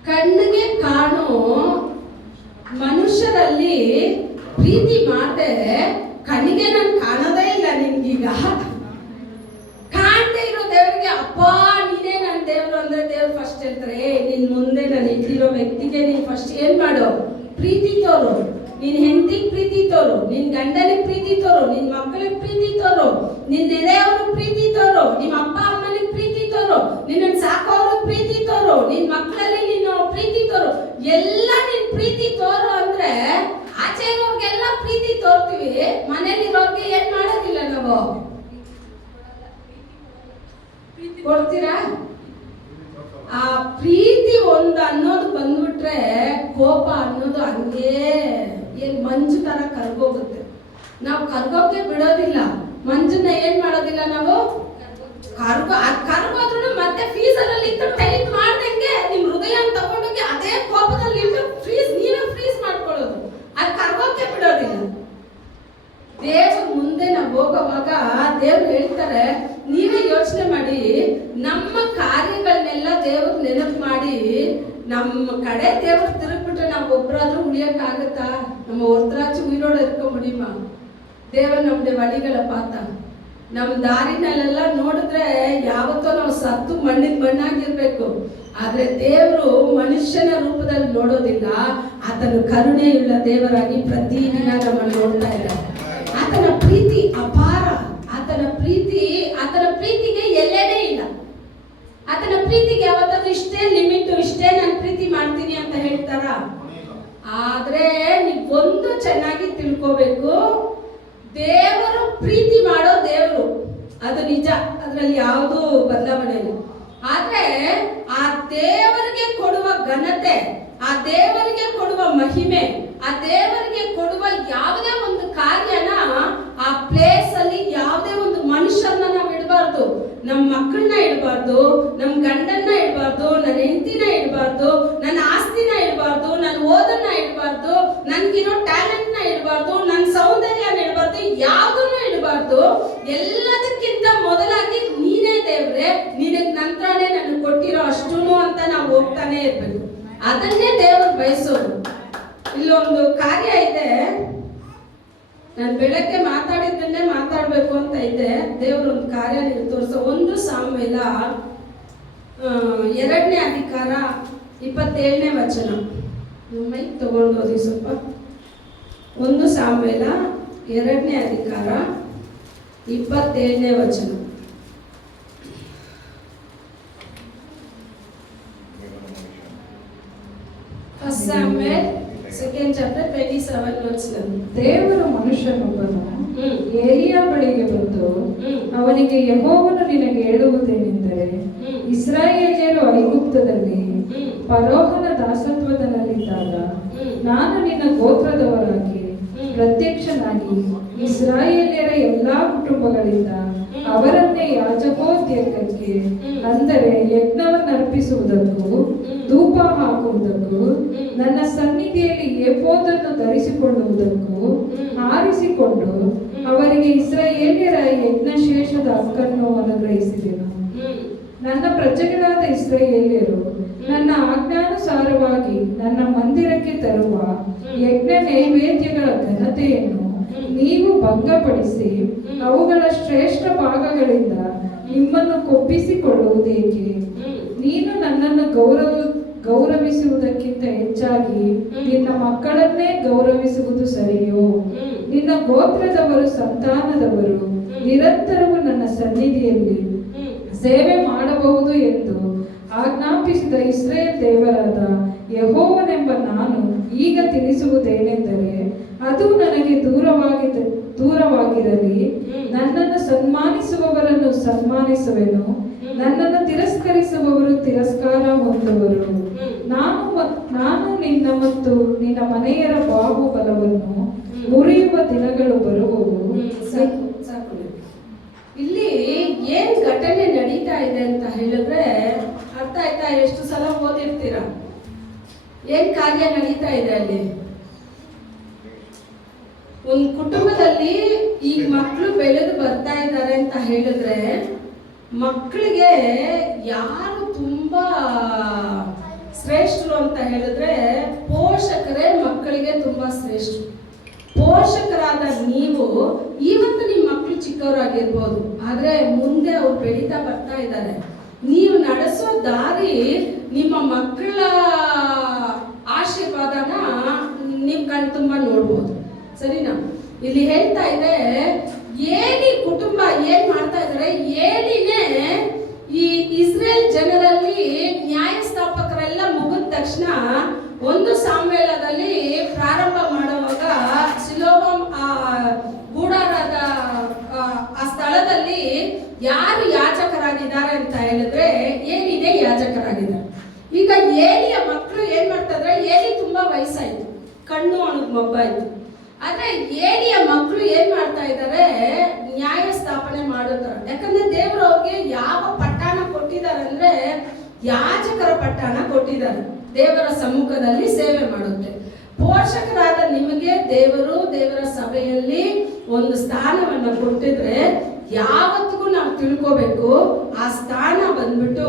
ಕಣ್ಣಿಗೆ ಕಾಣೋ ಮನುಷ್ಯರಲ್ಲಿ ಪ್ರೀತಿ ಮಾಡದೆ ಕಣ್ಣಿಗೆ ನಾನು ಕಾಣೋದೇ ಇಲ್ಲ ನಿನ್ಗೀಗ. ಕಾಣದೇ ಇರೋ ದೇವರಿಗೆ ಅಪ್ಪ ನೀನೇ ನನ್ನ ದೇವರು ಅಂದ್ರೆ ದೇವ್ರು ಫಸ್ಟ್ ಹೇಳ್ತಾರೆ, ನಿನ್ ಮುಂದೆ ನಾನು ಇಟ್ಟಿರೋ ವ್ಯಕ್ತಿಗೆ ನೀನ್ ಫಸ್ಟ್ ಏನ್ ಮಾಡು, ಪ್ರೀತಿ ತೋರು. ನಿನ್ ಹೆಂಡತಿಗೆ ಪ್ರೀತಿ ತೋರು, ನಿನ್ ಗಂಡನಿಗೆ ಪ್ರೀತಿ ತೋರು, ನಿನ್ ಮಕ್ಕಳಿಗೆ ಪ್ರೀತಿ ತೋರು, ನಿನ್ ನೆರೆಯವ್ರಿಗೆ ಪ್ರೀತಿ ತೋರು, ನಿಮ್ಮ ಅಪ್ಪ ಅಮ್ಮನಿಗೆ ಪ್ರೀತಿ ತೋರು, ನಿನ್ನ ಸಾಕೋವ್ರಿಗೆ ಪ್ರೀತಿ ತೋರು, ನಿನ್ ಮಕ್ಕಳಲ್ಲಿ ನೀನು ಪ್ರೀತಿ ತೋರು. ಎಲ್ಲ ನಿನ್ ಪ್ರೀತಿ ತೋರು ಅಂದ್ರೆ ಆಚೆ ಇರೋರ್ಗೆಲ್ಲ ಪ್ರೀತಿ ತೋರ್ತೀವಿ, ಮನೇಲಿರೋರ್ಗೆ ಏನ್ ಮಾಡೋದಿಲ್ಲ ನಾವು. ಕೊಡ್ತೀರಾ? ಆ ಪ್ರೀತಿ ಒಂದು ಅನ್ನೋದು ಬಂದ್ಬಿಟ್ರೆ ಕೋಪ ಅನ್ನೋದು ಹಂಗೆ ಏನ್ ಮಂಜು ತರ ಕರ್ಗೋಗುತ್ತೆ. ನಾವು ಕರ್ಗೋಕೆ ಬಿಡೋದಿಲ್ಲ, ಮಂಜನ್ನ ಏನ್ ಮಾಡೋದಿಲ್ಲ ನಾವು. ಕರ್ಗೋದ್ರೂ ಮತ್ತೆ ಫ್ರೀಸರ್ ಅಲ್ಲಿ ಇಟ್ಟು ಟೈಟ್ ಮಾಡ್ದಂಗೆ ನಿಮ್ ಹೃದಯ ತಗೊಂಡೋಗಿ ಅದೇ ಕೋಪದಲ್ಲಿ ಇಟ್ಟು ನೀವೇ ಫ್ರೀಸ್ ಮಾಡ್ಕೊಳ್ಳೋದು. ಅದು ಕರ್ಗೋಕೆ ಬಿಡೋದಿಲ್ಲ. ದೇವ್ರ ಮುಂದೆ ನಾವು ಹೋಗೋವಾಗ ದೇವ್ರು ಹೇಳ್ತಾರೆ, ನೀವೇ ಯೋಚನೆ ಮಾಡಿ, ನಮ್ಮ ಕಾರ್ಯಗಳನ್ನೆಲ್ಲ ದೇವ್ರ ನೆನಪು ಮಾಡಿ ನಮ್ಮ ಕಡೆ ದೇವ್ರ ತಿರುಗ್ಬಿಟ್ರೆ ನಾವು ಒಬ್ಬರಾದ್ರೂ ಉಳಿಯಕ್ಕಾಗತ್ತಾ? ನಮ್ಮ ಹೊರತಾಚು ಉಯಿರೋಡ ಇರ್ಕೊ ಮುಡಿಮ. ದೇವ್ರ ನಮ್ದೆ ವಡಿಗಳ ಪಾತ. ನಮ್ಮ ದಾರಿನಲ್ಲೆಲ್ಲ ನೋಡಿದ್ರೆ ಯಾವತ್ತೋ ನಾವು ಸತ್ತು ಮಣ್ಣಿಗೆ ಮಣ್ಣಾಗಿರ್ಬೇಕು. ಆದ್ರೆ ದೇವರು ಮನುಷ್ಯನ ರೂಪದಲ್ಲಿ ನೋಡೋದಿಲ್ಲ, ಆತನು ಕರುಣೆಯುಳ್ಳ ದೇವರಾಗಿ ಪ್ರತಿದಿನ ನಮ್ಮನ್ನು ನೋಡ್ತಾ ಇದ್ದಾರೆ. ಆತನ ಪ್ರೀತಿ ಅಪಾರ. ಆತನ ಪ್ರೀತಿಗೆ ಎಲ್ಲೇನೇ ಇಲ್ಲ. ಆತನ ಪ್ರೀತಿಗೆ ಯಾವತ್ತಾದ್ರೂ ಇಷ್ಟೇ ಲಿಮಿಟ್, ಇಷ್ಟೇ ನಾನು ಪ್ರೀತಿ ಮಾಡ್ತೀನಿ ಅಂತ ಹೇಳ್ತಾರ? ಆದ್ರೆ ನೀವೊಂದು ಚೆನ್ನಾಗಿ ತಿಳ್ಕೋಬೇಕು, ದೇವರು ಪ್ರೀತಿ ಮಾಡೋ ದೇವರು, ಅದು ನಿಜ, ಅದ್ರಲ್ಲಿ ಯಾವುದು ಬದಲಾವಣೆ ಇಲ್ಲ. ಆದ್ರೆ ಆ ದೇವರಿಗೆ ಕೊಡುವ ಘನತೆ, ಆ ದೇವರಿಗೆ ಕೊಡುವ ಮಹಿಮೆ, ಆ ದೇವರಿಗೆ ಕೊಡುವ ಯಾವುದೇ ಒಂದು ಕಾರ್ಯನ ಆ ಪ್ಲೇಸ್ ಅಲ್ಲಿ ಯಾವುದೇ ಒಂದು ಮನುಷ್ಯರನ್ನ ನಾವು ಇಡಬಾರ್ದು. ನಮ್ಮ ಮಕ್ಕಳನ್ನ ಇಡಬಾರ್ದು, ನಮ್ಮ ಗಂಡನ್ನ ಇಡಬಾರ್ದು, ನನ್ನ ಹೆಂಡತಿನ ಇಡಬಾರ್ದು, ನನ್ನ ಆಸ್ತಿನ ಇಡಬಾರ್ದು, ನನ್ನ ಓದನ್ನ ಇಡಬಾರ್ದು, ನನ್ಗಿರೋ ಟ್ಯಾಲೆಂಟ್ನ ಇಡಬಾರ್ದು, ನನ್ನ ಸೌಂದರ್ಯನ ಇಡಬಾರ್ದು, ಯಾವುದನ್ನು ಇಡಬಾರ್ದು. ಎಲ್ಲದಕ್ಕಿಂತ ಮೊದಲಾಗಿ ನೀನೇ ದೇವ್ರೆ, ನಿನಗ್ ನಂತರನೇ ನನಗೆ ಕೊಟ್ಟಿರೋ ಅಷ್ಟೂನು ಅಂತ ನಾವು ಹೋಗ್ತಾನೆ ಇರ್ಬೇಕು. ಅದನ್ನೇ ದೇವರು ಬಯಸೋದು. ಇಲ್ಲೊಂದು ಕಾರ್ಯ ಇದೆ, ನಾನು ಬೆಳಗ್ಗೆ ಮಾತಾಡಿದ್ದನ್ನೇ ಮಾತಾಡ್ಬೇಕು ಅಂತ ಇದೆ. ದೇವರು ಒಂದು ಕಾರ್ಯ ತೋರಿಸೋ. 1 ಸಾಮುವೇಲ 2ನೇ ಅಧಿಕಾರ 27ನೇ ವಚನ. ಮೈಕ್ ತಗೊಂಡು ಓದಿ ಸ್ವಲ್ಪ. 1 ಸಾಮುವೇಲ 2ನೇ ಅಧಿಕಾರ 27ನೇ ವಚನ. ಫಸ್ಟ್ ಸಾಮುವೇಲ್ 2nd chapter 27 ವಚನ. ದೇವರು ಮನುಷ್ಯನೊಬ್ಬನು ಏಲಿಯ ಬಳಿಗೆ ಬಂದು ಅವನಿಗೆ, ಯೆಹೋವನು ನಿನಗೆ ಹೇಳುವುದೇನೆಂದರೆ, ಇಸ್ರಾಯೇಲ್ಯರು ಐಗುಪ್ತದಲ್ಲಿ ಫರೋಹನ ದಾಸತ್ವದಲ್ಲಿದ್ದಾಗ ನಾನು ನಿನ್ನ ಗೋತ್ರದವರಾಗಿ ಪ್ರತ್ಯಕ್ಷನಾಗಿ ಇಸ್ರಾಯೇಲ್ಯರ ಎಲ್ಲಾ ಕುಟುಂಬಗಳಿಂದ ಅವರನ್ನೇ ಯಾಜಕೋದ್ಯೋಗಕ್ಕೆ, ಅಂದರೆ ಯಜ್ಞವನ್ನರ್ಪಿಸುವುದಕ್ಕೂ ಧೂಪ ಹಾಕುವುದಕ್ಕೂ ನನ್ನ ಸನ್ನಿಧಿಯಲ್ಲಿ ಏಫೋದನ್ನು ಧರಿಸಿಕೊಳ್ಳುವುದಕ್ಕೂ ಆರಿಸಿಕೊಂಡು ಅವರಿಗೆ ಇಸ್ರಾಯೇಲ್ಯರ ಯಜ್ಞಶೇಷದ ಹಕ್ಕನ್ನು ಅನುಗ್ರಹಿಸಿದೆನು. ನನ್ನ ಪ್ರಜೆಗಳಾದ ಇಸ್ರಾಯೇಲ್ಯರು ನನ್ನ ಆಜ್ಞಾನುಸಾರವಾಗಿ ನನ್ನ ಮಂದಿರಕ್ಕೆ ತರುವ ಯಜ್ಞ ನೈವೇದ್ಯಗಳ ಘನತೆಯನ್ನು ನೀವು ಭಂಗಪಡಿಸಿ ಅವುಗಳ ಶ್ರೇಷ್ಠ ಭಾಗಗಳಿಂದ ನಿಮ್ಮನ್ನು ಕೊಬ್ಬಿಸಿಕೊಳ್ಳುವುದೇಕೆ? ನೀನು ನನ್ನನ್ನು ಗೌರವಿಸುವುದಕ್ಕಿಂತ ಹೆಚ್ಚಾಗಿ ನಿನ್ನ ಮಕ್ಕಳನ್ನೇ ಗೌರವಿಸುವುದು ಸರಿಯೋ? ನಿನ್ನ ಗೋತ್ರದವರು ಸಂತಾನದವರು ನಿರಂತರವೂ ನನ್ನ ಸನ್ನಿಧಿಯಲ್ಲಿ ಸೇವೆ ಮಾಡಬಹುದು ಎಂದು ಆಜ್ಞಾಪಿಸಿದ ಇಸ್ರಾಯೇಲ್ ದೇವರಾದ ಯೆಹೋವನೆಂಬ ನಾನು ಈಗ ತಿಳಿಸುವುದೇನೆಂದರೆ, ಅದು ನನಗೆ ದೂರವಾಗಿರಲಿ. ನನ್ನನ್ನು ಸನ್ಮಾನಿಸುವವರನ್ನು ಸನ್ಮಾನಿಸುವೆನು, ನನ್ನನ್ನು ತಿರಸ್ಕರಿಸುವವರು ತಿರಸ್ಕಾರ ಹೊಂದುವರು. ನಾನು ನಿನ್ನ ಮತ್ತು ನಿನ್ನ ಮನೆಯರ ಬಾಹುಬಲವನ್ನು ಮುರಿಯುವ ದಿನಗಳು ಬರುವವು. ಇಲ್ಲಿ ಏನ್ ಘಟನೆ ನಡೀತಾ ಇದೆ ಅಂತ ಹೇಳಿದ್ರೆ ಅರ್ಥ ಆಯ್ತಾ? ಎಷ್ಟು ಸಲ ಓದಿರ್ತೀರ? ಏನ್ ಕಾರ್ಯ ನಡೀತಾ ಇದೆ ಅಲ್ಲಿ? ಒಂದು ಕುಟುಂಬದಲ್ಲಿ ಈಗ ಮಕ್ಕಳು ಬೆಳೆದು ಬರ್ತಾ ಇದ್ದಾರೆ ಅಂತ ಹೇಳಿದ್ರೆ, ಮಕ್ಕಳಿಗೆ ಯಾರು ತುಂಬಾ ಶ್ರೇಷ್ಠರು ಅಂತ ಹೇಳಿದ್ರೆ ಪೋಷಕರೇ ಮಕ್ಕಳಿಗೆ ತುಂಬಾ ಶ್ರೇಷ್ಠರು. ಪೋಷಕರಾದ ನೀವು ಇವತ್ತು ನಿಮ್ಮ ಮಕ್ಕಳು ಚಿಕ್ಕವರಾಗಿರ್ಬೋದು, ಆದ್ರೆ ಮುಂದೆ ಅವ್ರು ಬೆಳೀತಾ ಬರ್ತಾ ಇದ್ದಾರೆ. ನೀವು ನಡೆಸೋ ದಾರಿ ನಿಮ್ಮ ಮಕ್ಕಳ ಆಶೀರ್ವಾದನ ನೀವು ಕಣ್ ತುಂಬ ನೋಡ್ಬೋದು. ಸರಿನಾ? ಇಲ್ಲಿ ಹೇಳ್ತಾ ಇದೆ, ಏಲಿ ಕುಟುಂಬ ಏನ್ ಮಾಡ್ತಾ ಇದ್ದಾರೆ, ಏಲಿನೇ ಈ ಇಸ್ರೇಲ್ ಜನರಲ್ಲಿ ನ್ಯಾಯಸ್ಥಾಪಕರೆಲ್ಲ ಮುಗಿದ ತಕ್ಷಣ 1 ಸಾಮ್ವೇಲದಲ್ಲಿ ಪ್ರಾರಂಭ ಮಾಡುವಾಗ ಸಿಲೋವಾಮ್ ಗೂಡಾರದ ಆ ಸ್ಥಳದಲ್ಲಿ ಯಾರು ಯಾಜಕರಾಗಿದ್ದಾರೆ ಅಂತ ಹೇಳಿದ್ರೆ ಏಲಿನೇ ಯಾಜಕರಾಗಿದ್ದಾರೆ. ಈಗ ಏಲಿಯ ಮಕ್ಕಳು ಏನ್ ಮಾಡ್ತಾ ಇದ್ರೆ, ಏಲಿ ತುಂಬಾ ವಯಸ್ಸಾಯ್ತು, ಕಣ್ಣು ಅವನಿಗೆ ಮೊಬ್ಬಾಯ್ತು. ಆದ್ರೆ ಏಲಿಯ ಮಕ್ಕಳು ಏನ್ ಮಾಡ್ತಾ ಇದ್ದಾರೆ, ನ್ಯಾಯ ಸ್ಥಾಪನೆ ಮಾಡುತ್ತಾರೆ. ಯಾಕಂದ್ರೆ ದೇವರು ಅವ್ರಿಗೆ ಯಾವ ಪಟ್ಟಾಣ ಕೊಟ್ಟಿದ್ದಾರೆ ಅಂದ್ರೆ ಯಾಜಕರ ಪಟ್ಟಾಣ ಕೊಟ್ಟಿದ್ದಾರೆ, ದೇವರ ಸಮ್ಮುಖದಲ್ಲಿ ಸೇವೆ ಮಾಡುತ್ತೆ. ಪೋಷಕರಾದ ನಿಮಗೆ ದೇವರ ಸಭೆಯಲ್ಲಿ ಒಂದು ಸ್ಥಾನವನ್ನು ಕೊಟ್ಟಿದ್ರೆ ಯಾವತ್ತಿಗೂ ನಾವು ತಿಳ್ಕೋಬೇಕು, ಆ ಸ್ಥಾನ ಬಂದ್ಬಿಟ್ಟು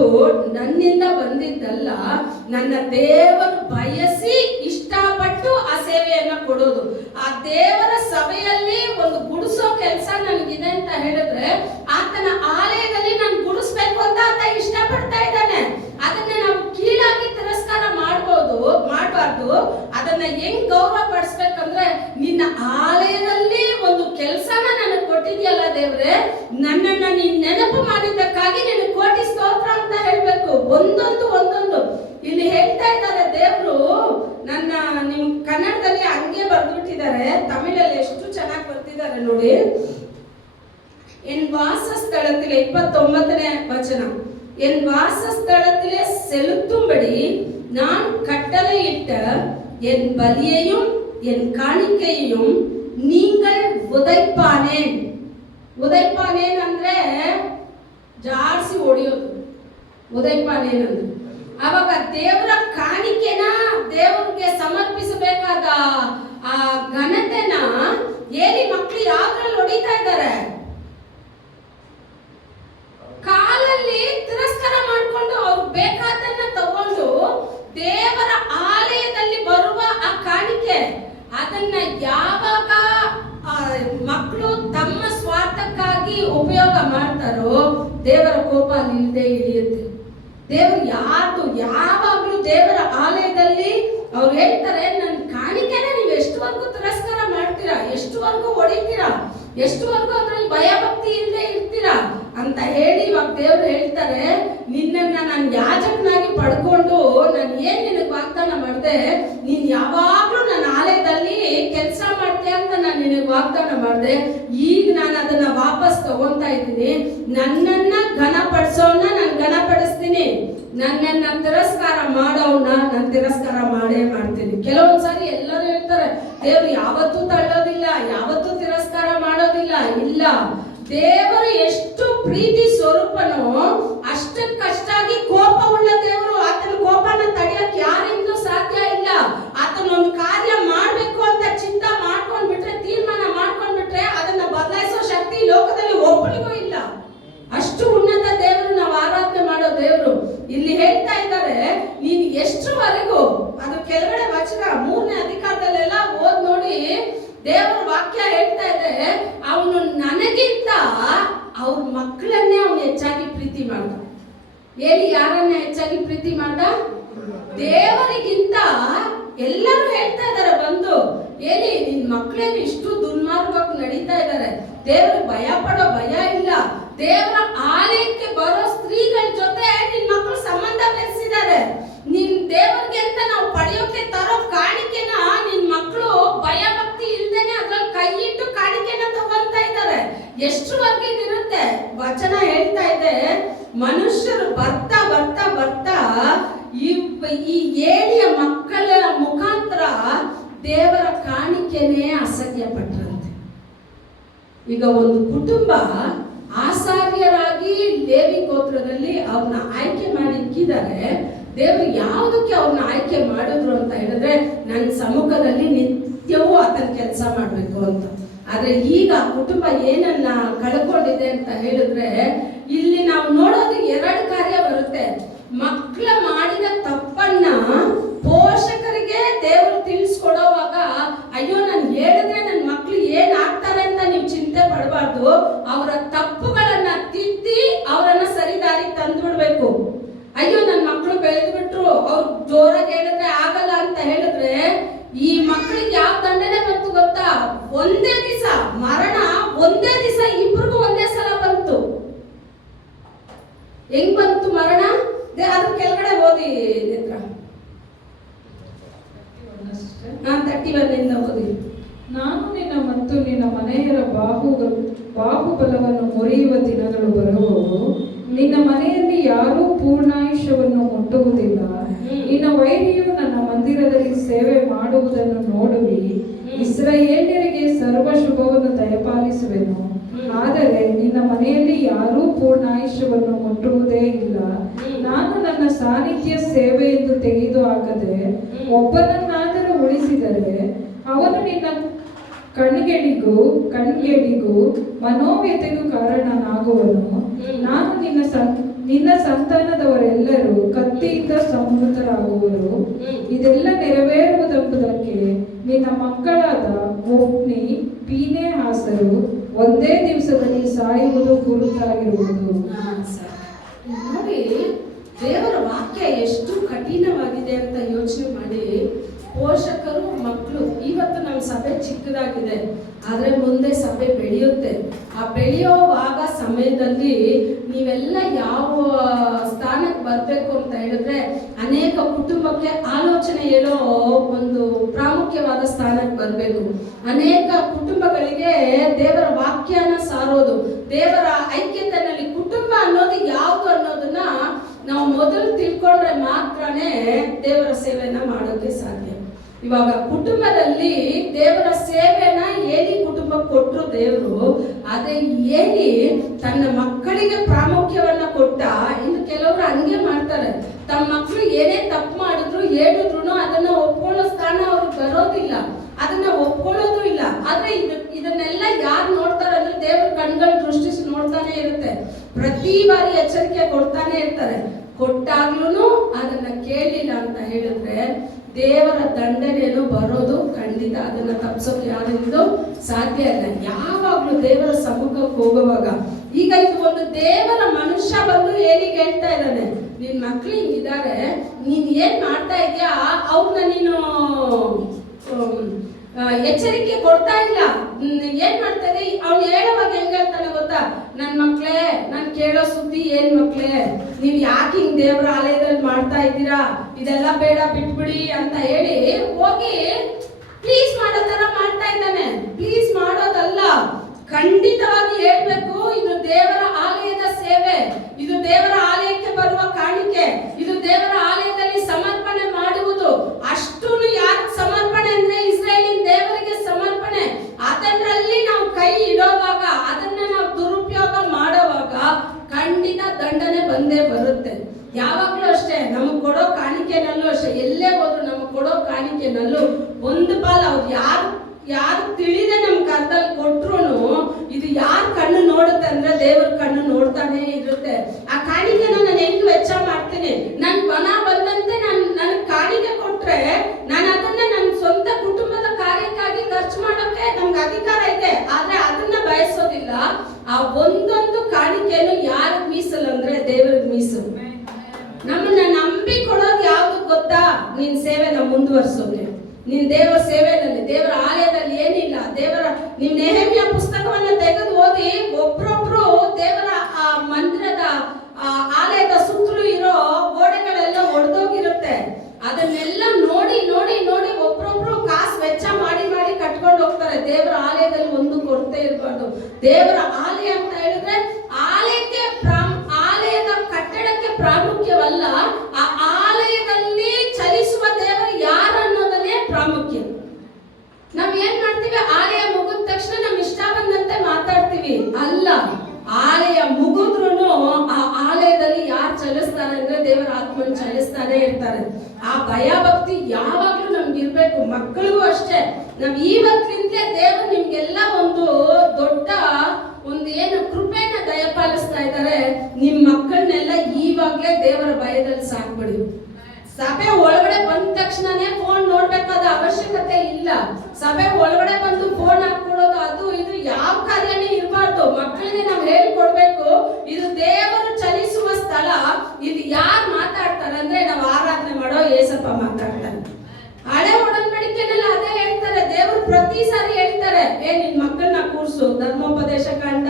ನನ್ನಿಂದ ಬಂದಿದ್ದಲ್ಲ, ನನ್ನ ದೇವರು ಬಯಸಿ ಇಷ್ಟಪಟ್ಟು ಆ ಸೇವೆಯನ್ನ ಕೊಡೋದು. ಆ ದೇವರ ಸಭೆಯಲ್ಲಿ ಒಂದು ಗುಡಿಸೋ ಕೆಲಸ ನನಗಿದೆ ಅಂತ ಹೇಳಿದ್ರೆ ಆತನ ಆಲಯದಲ್ಲಿ ನಾನು ಗುಡಿಸ್ಬೇಕು ಅಂತ ಆತ ಇಷ್ಟಪಡ್ತಾ ಇದ್ದಾನೆ. ಅದನ್ನ ನಾವು ಕೀಳಾಗಿ ತಿರಸ್ಕಾರ ಮಾಡಬಾರ್ದು. ಅದನ್ನ ಹೆಂಗ್ ಗೌರವ ಪಡಿಸ್ಬೇಕಂದ್ರೆ, ನಿನ್ನ ಆಲಯದಲ್ಲಿ ಒಂದು ಕೆಲಸನ ನನಗೆ ಕೊಟ್ಟಿದ್ಯಲ್ಲ ದೇವ್ರೆ, ನನ್ನನ್ನ ನೀನ್ ನೆನಪು ಮಾಡಿದ್ದಕ್ಕಾಗಿ ನಿನಗೆ ಕೋಟಿ ಸ್ತೋತ್ರ ಅಂತ ಹೇಳ್ಬೇಕು. ಒಂದೊಂದು ಇಲ್ಲಿ ಹೇಳ್ತಾ ಇದ್ದಾರೆ ದೇವ್ರು. ನಿಮ್ ಕನ್ನಡದಲ್ಲಿ ಹಂಗೆ ಬರ್ದ್ಬಿಟ್ಟಿದ್ದಾರೆ, ತಮಿಳಲ್ಲಿ ಎಷ್ಟು ಚೆನ್ನಾಗಿ ಬರ್ತಿದ್ದಾರೆ ನೋಡಿ. என் வாசஸ்தலத்திலே 29ನೇ ವಚನ, என் வாசஸ்தலத்திலே செலுத்தும்படி நான் கட்டளையிட்ட என் பலியையும் என் காணிக்கையையும் நீங்கள் ಉದೈಪಾನೇನ್. ಉದೈಪಾನೇನ್ ಅಂದ್ರೆ ಜಾಡ್ಸಿ ಹೊಡೆಯೋದು, ಉದೈಪಾನೇನ್ ಅಂದ್ರೆ ಅವಾಗ ದೇವರ ಕಾಣಿಕೆನ ದೇವರಿಗೆ ಸಮರ್ಪಿಸಬೇಕಾದ ಆ ಘನತೆನ ಏಲಿ ಮಕ್ಕಳು ಯಾವ್ದ್ರಲ್ಲಿ ಹೊಡಿತಾ ಇದ್ದಾರೆ, ಕಾಲಲ್ಲಿ ತಿರಸ್ಕಾರ ಮಾಡ್ಕೊಂಡು ಅವ್ರು ಬೇಕಾದನ್ನ ತಗೊಂಡು ದೇವರ ಆಲಯದಲ್ಲಿ ಬರುವ ಆ ಕಾಣಿಕೆ ಅದನ್ನ ಯಾವಾಗ ಮಕ್ಕಳು ತಮ್ಮ ಸ್ವಾರ್ಥಕ್ಕಾಗಿ ಉಪಯೋಗ ಮಾಡ್ತಾರೋ ದೇವರ ಕೋಪ ಅಲ್ಲಿ ಇಲ್ಲದೆ ಇಳಿಯುತ್ತೆ. ದೇವರು ಯಾವಾಗ್ಲೂ ದೇವರ ಆಲಯದಲ್ಲಿ ಅವ್ರು ಹೇಳ್ತಾರೆ, ನನ್ನ ಕಾಣಿಕೆನ ನೀವು ಎಷ್ಟುವರೆಗೂ ತಿರಸ್ಕಾರ ಮಾಡ್ತೀರಾ, ಎಷ್ಟುವರೆಗೂ ಹೊಡಿತೀರಾ, ಎಷ್ಟುವರೆಗೂ ಅದ್ರಲ್ಲಿ ಭಯ ಭಕ್ತಿ ಇಲ್ಲದೆ ಇರ್ತೀರಾ ಅಂತ ಹೇಳಿ ಇವಾಗ ದೇವ್ರು ಹೇಳ್ತಾರೆ, ನಿನ್ನನ್ನ ನಾನು ಯಾಜಕನಾಗಿ ಪಡ್ಕೊಂಡು ನಾನು ಏನ್ ನಿನಗೆ ವಾಗ್ದಾನ ಮಾಡಿದೆ, ನೀನ್ ಯಾವಾಗ್ಲೂ ನನ್ನ ಆಲಯದಲ್ಲಿ ಕೆಲಸ ಮಾಡ್ತೀಯ ಅಂತ ನಾನು ನಿನಗೆ ವಾಗ್ದಾನ ಮಾಡಿದೆ. ಈಗ ನಾನು ಅದನ್ನ ವಾಪಸ್ ತಗೊಂತಾ ಇದ್ದೀನಿ. ನನ್ನನ್ನ ಘನಪಡಿಸೋನ್ನ ನಾನು ಘನಪಡಿಸ್ತೀನಿ, ನನ್ನನ್ನ ತಿರಸ್ಕಾರ ಮಾಡೋನ್ನ ನಾನು ತಿರಸ್ಕಾರ ಮಾಡೇ ಮಾಡ್ತೀನಿ. ಕೆಲವೊಂದ್ಸಾರಿ ಎಲ್ಲರೂ ಹೇಳ್ತಾರೆ, ದೇವ್ರು ಯಾವತ್ತೂ ತಳ್ಳೋದಿಲ್ಲ, ಯಾವತ್ತೂ ತಿರಸ್ಕಾರ ಮಾಡೋದಿಲ್ಲ. ಇಲ್ಲ, ದೇವರು ಎಷ್ಟು ಪ್ರೀತಿ ಸ್ವರೂಪನೋ ಅಷ್ಟಕ್ಕಷ್ಟಾಗಿ ಕೋಪ ಉಳ್ಳ ದೇವರು. ಆತನ ಕೋಪನ ತಡೆಯಕ್ಕೆ ಯಾರಿಂದಲೂ ಸಾಧ್ಯ ಇಲ್ಲ. ಆತನ ಒಂದು ಕಾರ್ಯ ಮಾಡ್ಬೇಕು ಅಂತ ಚಿಂತ ಮಾಡ್ಕೊಂಡ್ಬಿಟ್ರೆ, ತೀರ್ಮಾನ ಮಾಡ್ಕೊಂಡ್ಬಿಟ್ರೆ ಅದನ್ನ ಬದಲಾಯಿಸೋ ಶಕ್ತಿ ಲೋಕದಲ್ಲಿ ಒಬ್ಬನಿಗೂ ಇಲ್ಲ. ಅಷ್ಟು ಉನ್ನತ ದೇವರು ನಾವು ಆರಾಧನೆ ಮಾಡೋ ದೇವರು. ಇಲ್ಲಿ ಹೇಳ್ತಾ ಇದ್ದಾರೆ, ನೀನು ಎಷ್ಟರವರೆಗೂ, ಅದು ಕೆಳಗಡೆ ವಚನ 3ನೇ ಅಧಿಕಾರದಲ್ಲೆಲ್ಲ ಓದ್ ನೋಡಿ, ದೇವರ ವಾಕ್ಯ ಹೇಳ್ತಾ ಇದೆ, ಅವನು ನನಗಿಂತ ಅವ್ರ ಮಕ್ಕಳನ್ನೇ ಅವನು ಹೆಚ್ಚಾಗಿ ಪ್ರೀತಿ ಮಾಡ್ದ. ಏಲಿ ಯಾರನ್ನ ಹೆಚ್ಚಾಗಿ ಪ್ರೀತಿ ಮಾಡ್ದ? ದೇವರಿಗಿಂತ. ಎಲ್ಲರೂ ಹೇಳ್ತಾ ಇದ್ದಾರೆ ಬಂದು, ಏಲಿ ನಿನ್ ಮಕ್ಕಳೇನು ಇಷ್ಟು ದುರ್ಮಾರ್ಗವಾಗಿ ನಡೀತಾ ಇದ್ದಾರೆ, ದೇವ್ರಿಗೆ ಭಯ ಪಡೋ ಭಯ ಇಲ್ಲ. ದೇವರ ಆಲಯಕ್ಕೆ ಬರೋ ಸ್ತ್ರೀಗಳ ಜೊತೆ ನಿನ್ ಮಕ್ಕಳು ಸಂಬಂಧ ಬೆಳೆಸಿದ್ದಾರೆ. ನಿನ್ ದೇವರಿಗೆ ಅಂತ ನಾವು ಪಡೆಯೋಕೆ ತರೋ ಕಾಣಿಕೆನ ನಿನ್ ಮಕ್ಕಳು ಭಯ ಭಕ್ತಿ ಇಲ್ದೇನೆ ಅದ್ರಲ್ಲಿ ಕೈ ಇಟ್ಟು ಕಾಣಿಕೆನ ತಗೊಂತಾ ಇದ್ದಾರೆ. ಎಷ್ಟರವರೆಗೆ ಇರುತ್ತೆ ವಚನ ಹೇಳ್ತಾ ಇದೆ, ಮನುಷ್ಯರು ಬರ್ತಾ ಬರ್ತಾ ಬರ್ತಾ ಈ ಏಳಿಯ ಮಕ್ಕಳ ಮುಖಾಂತರ ದೇವರ ಕಾಣಿಕೆನೇ ಅಸಹ್ಯ ಪಟ್ಟರಂತೆ. ಈಗ ಒಂದು ಕುಟುಂಬ ಆಸಾರ್ಯರಾಗಿ ಲೇವಿ ಗೋತ್ರದಲ್ಲಿ ಅವ್ರನ್ನ ಆಯ್ಕೆ ಮಾಡಿ ಇಕ್ಕಿದ್ದಾರೆ. ದೇವರು ಯಾವುದಕ್ಕೆ ಅವ್ರನ್ನ ಆಯ್ಕೆ ಮಾಡಿದ್ರು ಅಂತ ಹೇಳಿದ್ರೆ ನನ್ನ ಸಮ್ಮುಖದಲ್ಲಿ ನಿತ್ಯವೂ ಆತನ ಕೆಲಸ ಮಾಡಬೇಕು ಅಂತ. ಆದ್ರೆ ಈಗ ಕುಟುಂಬ ಏನನ್ನ ಕಳ್ಕೊಂಡಿದೆ ಅಂತ ಹೇಳಿದ್ರೆ ಇಲ್ಲಿ ನಾವು ನೋಡೋದು ಎರಡು ಕಾರ್ಯ ಬರುತ್ತೆ. ಮಕ್ಕಳ ಮಾಡಿದ ತಪ್ಪನ್ನ ಪೋಷಕರಿಗೆ ದೇವರು ತಿಳಿಸ್ಕೊಡೋವಾಗ ಅಯ್ಯೋ ನಾನು ಹೇಳಿದ್ರೆ ನನ್ನ ಮಕ್ಳು ಏನ್ ಆಗ್ತಾರೆ ಅಂತ ನೀವು ಚಿಂತೆ ಪಡಬಾರ್ದು. ಅವರ ತಪ್ಪುಗಳನ್ನ ತಿದ್ದಿ ಅವರನ್ನ ಸರಿದಾರಿ ತಂದ್ಬಿಡ್ಬೇಕು. ಅಯ್ಯೋ ನನ್ನ ಮಕ್ಕಳು ಬೆಳೆದು ಬಿಟ್ರು, ಅವ್ರು ಜೋರಾಗಿ ಹೇಳಿದ್ರೆ ಆಗಲ್ಲ ಅಂತ ಹೇಳಿದ್ರೆ ಈ ಮಕ್ಕಳಿಗೆ ಯಾವ ದಂಡನೆ ಬಂತು ಗೊತ್ತಾ? ಒಂದೇ ದಿವಸ ಮರಣ, ಒಂದೇ ದಿವಸ ಇಬ್ರಿಗೂ ಒಂದೇ ಸಲ ಬಂತು. ಹೆಂಗ್ ಬಂತು ಮರಣ? ಅದ್ರ ಕೆಳಗಡೆ ಓದಿ ನೇತ್ರ 31 ಓದಿ. ನಾನು ನಿನ್ನ ಮತ್ತು ನಿನ್ನ ಮನೆಯರ ಬಾಹುಬಲವನ್ನು ಮುರಿಯುವ ದಿನಗಳು ಬರುವವು. ನಿನ್ನ ಮನೆಯಲ್ಲಿ ಯಾರೂ ಪೂರ್ಣಾಯುಷ್ಯವನ್ನು ಮುಟ್ಟುವುದಿಲ್ಲ. ನಿನ್ನ ವೈರಿಯು ನನ್ನ ಮಂದಿರದಲ್ಲಿ ಸೇವೆ ಮಾಡುವುದನ್ನು ನೋಡುವಿ. ಇಸ್ರಾಯೇಲ್ಯರಿಗೆ ಸರ್ವ ಶುಭವನ್ನು ದಯಪಾಲಿಸುವೆನು. ಆದರೆ ನಿನ್ನ ಮನೆಯಲ್ಲಿ ಯಾರೂ ಪೂರ್ಣಾಯುಷ್ಯವನ್ನು ಮುಟ್ಟುವುದೇ ಇಲ್ಲ. ನಾನು ನನ್ನ ಸಾನ್ನಿಧ್ಯ ಸೇವೆ ಎಂದು ತೆಗೆದು ಹಾಕದೆ ಒಬ್ಬನನ್ನಾದರೂ ಉಳಿಸಿದರೆ ಅವನು ನಿನ್ನ ಕಣ್ಗೆಡಿಗೂ ಮನೋವ್ಯತೆಗೂ ಕಾರಣನಾಗುವನು. ನಾನು ನಿನ್ನ ಸಂತಾನದವರೆಲ್ಲರೂ ಕತ್ತಿಯಿಂದ ಸಂಹೃತರಾಗುವರು. ಇದೆಲ್ಲ ನೆರವೇರುವುದೆಂಬುದಕ್ಕೆ ನಿನ್ನ ಮಕ್ಕಳಾದ ಒಫ್ನಿ ಫೀನೆಹಾಸರು ಒಂದೇ ದಿವಸದಲ್ಲಿ ಸಾಯುವುದು ಗುರುತಾಗಿರುವುದು. ನೋಡಿ, ದೇವರ ವಾಕ್ಯ ಎಷ್ಟು ಕಠಿಣವಾಗಿದೆ ಅಂತ ಯೋಚನೆ ಮಾಡಿ. ಪೋಷಕರು ಮಕ್ಕಳು, ಇವತ್ತು ನಮ್ಮ ಸಭೆ ಚಿಕ್ಕದಾಗಿದೆ, ಆದರೆ ಮುಂದೆ ಸಭೆ ಬೆಳೆಯುತ್ತೆ. ಆ ಬೆಳೆಯೋವಾಗ ಸಮಯದಲ್ಲಿ ನೀವೆಲ್ಲ ಯಾವ ಸ್ಥಾನಕ್ಕೆ ಬರಬೇಕು ಅಂತ ಹೇಳಿದ್ರೆ ಅನೇಕ ಕುಟುಂಬಕ್ಕೆ ಆಲೋಚನೆ ಹೇಳೋ ಒಂದು ಪ್ರಾಮುಖ್ಯವಾದ ಸ್ಥಾನಕ್ಕೆ ಬರಬೇಕು. ಅನೇಕ ಕುಟುಂಬಗಳಿಗೆ ದೇವರ ವಾಕ್ಯನ ಸಾರೋದು, ದೇವರ ಐಕ್ಯತೆಯಲ್ಲಿ ಕುಟುಂಬ ಅನ್ನೋದು ಯಾವುದು ಅನ್ನೋದನ್ನ ನಾವು ಮೊದಲು ತಿಳ್ಕೊಂಡ್ರೆ ಮಾತ್ರನೇ ದೇವರ ಸೇವೆನ ಮಾಡೋಕ್ಕೆ ಸಾಧ್ಯ. ಇವಾಗ ಕುಟುಂಬದಲ್ಲಿ ದೇವರ ಸೇವೆನ ಏಲಿ ಕುಟುಂಬ ಕೊಟ್ಟರು ದೇವರು. ಅದೇ ಏಲಿ ತನ್ನ ಮಕ್ಕಳಿಗೆ ಪ್ರಾಮುಖ್ಯವನ್ನ ಕೊಟ್ಟ. ಇನ್ನು ಕೆಲವರು ಹಂಗೆ ಮಾಡ್ತಾರೆ, ತಮ್ಮ ಮಕ್ಕಳು ಏನೇ ತಪ್ಪು ಮಾಡಿದ್ರು ಹೇಳಿದ್ರು ಅದನ್ನ ಒಪ್ಕೊಳ್ಳೋ ಸ್ಥಾನ ಅವ್ರಿಗೆ ಬರೋದಿಲ್ಲ, ಅದನ್ನ ಒಪ್ಕೊಳ್ಳೋದು ಇಲ್ಲ. ಆದ್ರೆ ಇದನ್ನೆಲ್ಲ ಯಾರು ನೋಡ್ತಾರೆ ಅಂದ್ರೆ ದೇವ್ರ ಕಣ್ಗಳ ದೃಷ್ಟಿಸಿ ನೋಡ್ತಾನೆ ಇರುತ್ತೆ. ಪ್ರತಿ ಬಾರಿ ಎಚ್ಚರಿಕೆ ಕೊಡ್ತಾನೆ ಇರ್ತಾರೆ. ಕೊಟ್ಟಾಗ್ಲೂ ಅದನ್ನ ಕೇಳಿಲ್ಲ ಅಂತ ಹೇಳಿದ್ರೆ ದೇವರ ದಂಡನೆಯನ್ನು ಬರೋದು ಖಂಡಿತ. ಅದನ್ನ ತಪ್ಪಿಸೋಕೆ ಯಾರಿಂದಲೂ ಸಾಧ್ಯ ಇಲ್ಲ. ಯಾವಾಗ್ಲೂ ದೇವರ ಸಮ್ಮುಖಕ್ಕೆ ಹೋಗುವಾಗ, ಈಗ ಇದು ಒಂದು ದೇವರ ಮನುಷ್ಯ ಬಂದು ಏನಿಗೆ ಹೇಳ್ತಾ ಇದ್ದಾನೆ, ನಿನ್ ಮಕ್ಳು ಹಿಂಗಿದ್ದಾರೆ, ನೀನ್ ಏನ್ ಮಾಡ್ತಾ ಇದೀಯಾ, ಅವ್ರನ್ನ ನೀನು ಎಚ್ಚರಿಕೆ ಕೊಡ್ತಾ ಇಲ್ಲ, ಏನ್ ಮಾಡ್ತಾ ಇದ್ದೆ. ಅವ್ನು ಹೇಳುವಾಗ ಹೆಂಗ್ ಹೇಳ್ತಾನೆ ಗೊತ್ತಾ? ನನ್ ಮಕ್ಳೇ, ನಾನ್ ಕೇಳೋ ಸುದ್ದಿ ಏನ್ ಮಕ್ಳೇ, ನೀವ್ ಯಾಕೆ ಹಿಂಗ್ ದೇವ್ರ ಆಲಯದಲ್ಲಿ ಮಾಡ್ತಾ ಇದ್ದೀರಾ, ಇದೆಲ್ಲ ಬೇಡ ಬಿಟ್ಬಿಡಿ ಅಂತ ಹೇಳಿ ಹೋಗಿ ಪ್ಲೀಸ್ ಮಾಡೋ ತರ ಮಾಡ್ತಾ ಇದ್ದಾನೆ. ಪ್ಲೀಸ್ ಮಾಡೋದಲ್ಲ, ಖಂಡಿತವಾಗಿ ಹೇಳ್ಬೇಕು, ಇದು ದೇವರ ಆಲಯದ ಸೇವೆ, ಇದು ದೇವರ ಆಲಯಕ್ಕೆ ಬರುವ ಕಾಣಿಕೆ, ಇದು ದೇವರ ಆಲಯದಲ್ಲಿ ಸಮರ್ಪಣೆ ಮಾಡುವುದು. ಅಷ್ಟು ಯಾರು ಸಮರ್ಪಣೆ ಅಂದ್ರೆ ಇಸ್ರಾಯೇಲಿನ ದೇವರಿಗೆ ಸಮರ್ಪಣೆ. ಅದರಲ್ಲಿ ನಾವು ಕೈ ಇಡೋವಾಗ, ಅದನ್ನ ನಾವು ದುರುಪಯೋಗ ಮಾಡೋವಾಗ ಖಂಡಿತ ದಂಡನೆ ಬಂದೇ ಬರುತ್ತೆ. ಯಾವಾಗ್ಲೂ ಅಷ್ಟೇ, ನಮಗ್ ಕೊಡೋ ಕಾಣಿಕೆನಲ್ಲೂ ಅಷ್ಟೇ, ಎಲ್ಲೇ ಹೋದ್ರು ನಮಗ್ ಕೊಡೋ ಕಾಣಿಕೆನಲ್ಲೂ ಒಂದು ಪಾಲು ಅವ್ರು ಯಾರು ತಿಳಿದೆ ನಮ್ ಕರ್ತಲ್ಲಿ ಕೊಟ್ರು ಇದು ಯಾರ ಕಣ್ಣು ನೋಡುತ್ತೆ ಅಂದ್ರೆ ದೇವರ ಕಣ್ಣು ನೋಡ್ತಾನೆ ಇರುತ್ತೆ. ಆ ಕಾಣಿಕೆನ ನಾನು ಹೆಂಗ್ ವೆಚ್ಚ ಮಾಡ್ತೀನಿ, ನನ್ ಮನ ಬಂದಂತೆ ನನ್ ಕಾಣಿಕೆ ಕೊಟ್ರೆ ನಾನು ಅದನ್ನ ನನ್ನ ಸ್ವಂತ ಕುಟುಂಬದ ಕಾರ್ಯಕ್ಕಾಗಿ ಖರ್ಚು ಮಾಡೋಕೆ ನಮ್ಗೆ ಅಧಿಕಾರ ಇದೆ. ಆದ್ರೆ ಅದನ್ನ ಬಯಸೋದಿಲ್ಲ. ಆ ಒಂದೊಂದು ಕಾಣಿಕೆನು ಯಾರಿಗ್ ಮೀಸಲು ಅಂದ್ರೆ ದೇವರಿಗೆ ಮೀಸಲು. ನಮ್ಮನ್ನ ನಂಬಿ ಕೊಡೋದು ಯಾವ್ದು ಗೊತ್ತಾ? ನಿನ್ ಸೇವೆನ ಮುಂದುವರ್ಸೋಕೆ, ನಿನ್ ದೇವರ ಸೇವೆಯಲ್ಲಿ, ದೇವರ ಆಲಯದಲ್ಲಿ ಏನಿಲ್ಲ. ನಿಮ್ ನೆಹೆಮ್ಯ ಪುಸ್ತಕವನ್ನ ತೆಗೆದು ಓದಿ, ಒಬ್ರೊಬ್ರು ದೇವರ ಆ ಮಂದಿರದ ಆಲಯದ ಸುತ್ತಲೂ ಇರೋ ಗೋಡೆಗಳೆಲ್ಲ ಒಡೆದೋಗಿರುತ್ತೆ. ಅದನ್ನೆಲ್ಲ ನೋಡಿ ನೋಡಿ ನೋಡಿ ಒಬ್ರೊಬ್ರು ಕಾಸು ವೆಚ್ಚ ಮಾಡಿ ಮಾಡಿ ಕಟ್ಕೊಂಡು ಹೋಗ್ತಾರೆ. ದೇವರ ಆಲಯದಲ್ಲಿ ಒಂದು ಕೊರತೆ ಇರಬಾರ್ದು. ದೇವರ ಆಲಯ ಅಂತ ಹೇಳಿದ್ರೆ ಆಲಯದ ಕಟ್ಟಡಕ್ಕೆ ಪ್ರಾಮುಖ್ಯವಲ್ಲ, ಆ ಆಲಯದಲ್ಲಿ ಚಲಿಸುವ ದೇವರು ಯಾರು ಅನ್ನೋದನ್ನೇ ಪ್ರಾಮುಖ್ಯ. ಇವಾಗ್ಲೇ ದೇವರ ಭಯದಲ್ಲಿ ಸಾಕ್ಬಿಡಿ. ಸಭೆ ಒಳಗಡೆ ಬಂದ ತಕ್ಷಣನೇ ಫೋನ್ ನೋಡ್ಬೇಕಾದ ಅವಶ್ಯಕತೆ ಇಲ್ಲ. ಸಭೆ ಒಳಗಡೆ ಬಂದು ಫೋನ್ ಹಾಕೊಡೋದು ಅದು ಇದು ಯಾವ ಕಾರ್ಯನೇ ಇರಬಾರ್ದು. ಮಕ್ಕಳಿಗೆ ನಾವು ಹೇಳ್ಕೊಡ್ಬೇಕು, ಇದು ದೇವರು ಚಲಿಸುವ ಸ್ಥಳ. ಇದು ಯಾರು ಮಾತಾಡ್ತಾರೆ ಅಂದ್ರೆ ನಾವು ಆರಾಧನೆ ಮಾಡೋ ಏಸಪ್ಪ ಮಾತಾಡ್ತಾರೆ. ಹಳೆ ಒಡಂಬಡಿಕೆನೆಲ್ಲ ಅದೇ ಹೇಳ್ತಾರೆ. ದೇವರು ಪ್ರತಿ ಸಾರಿ ಹೇಳ್ತಾರೆ, ನಿನ್ ಮಕ್ಕಳನ್ನ ಕೂರ್ಸು. ಧರ್ಮೋಪದೇಶ ಕಾಂಡ,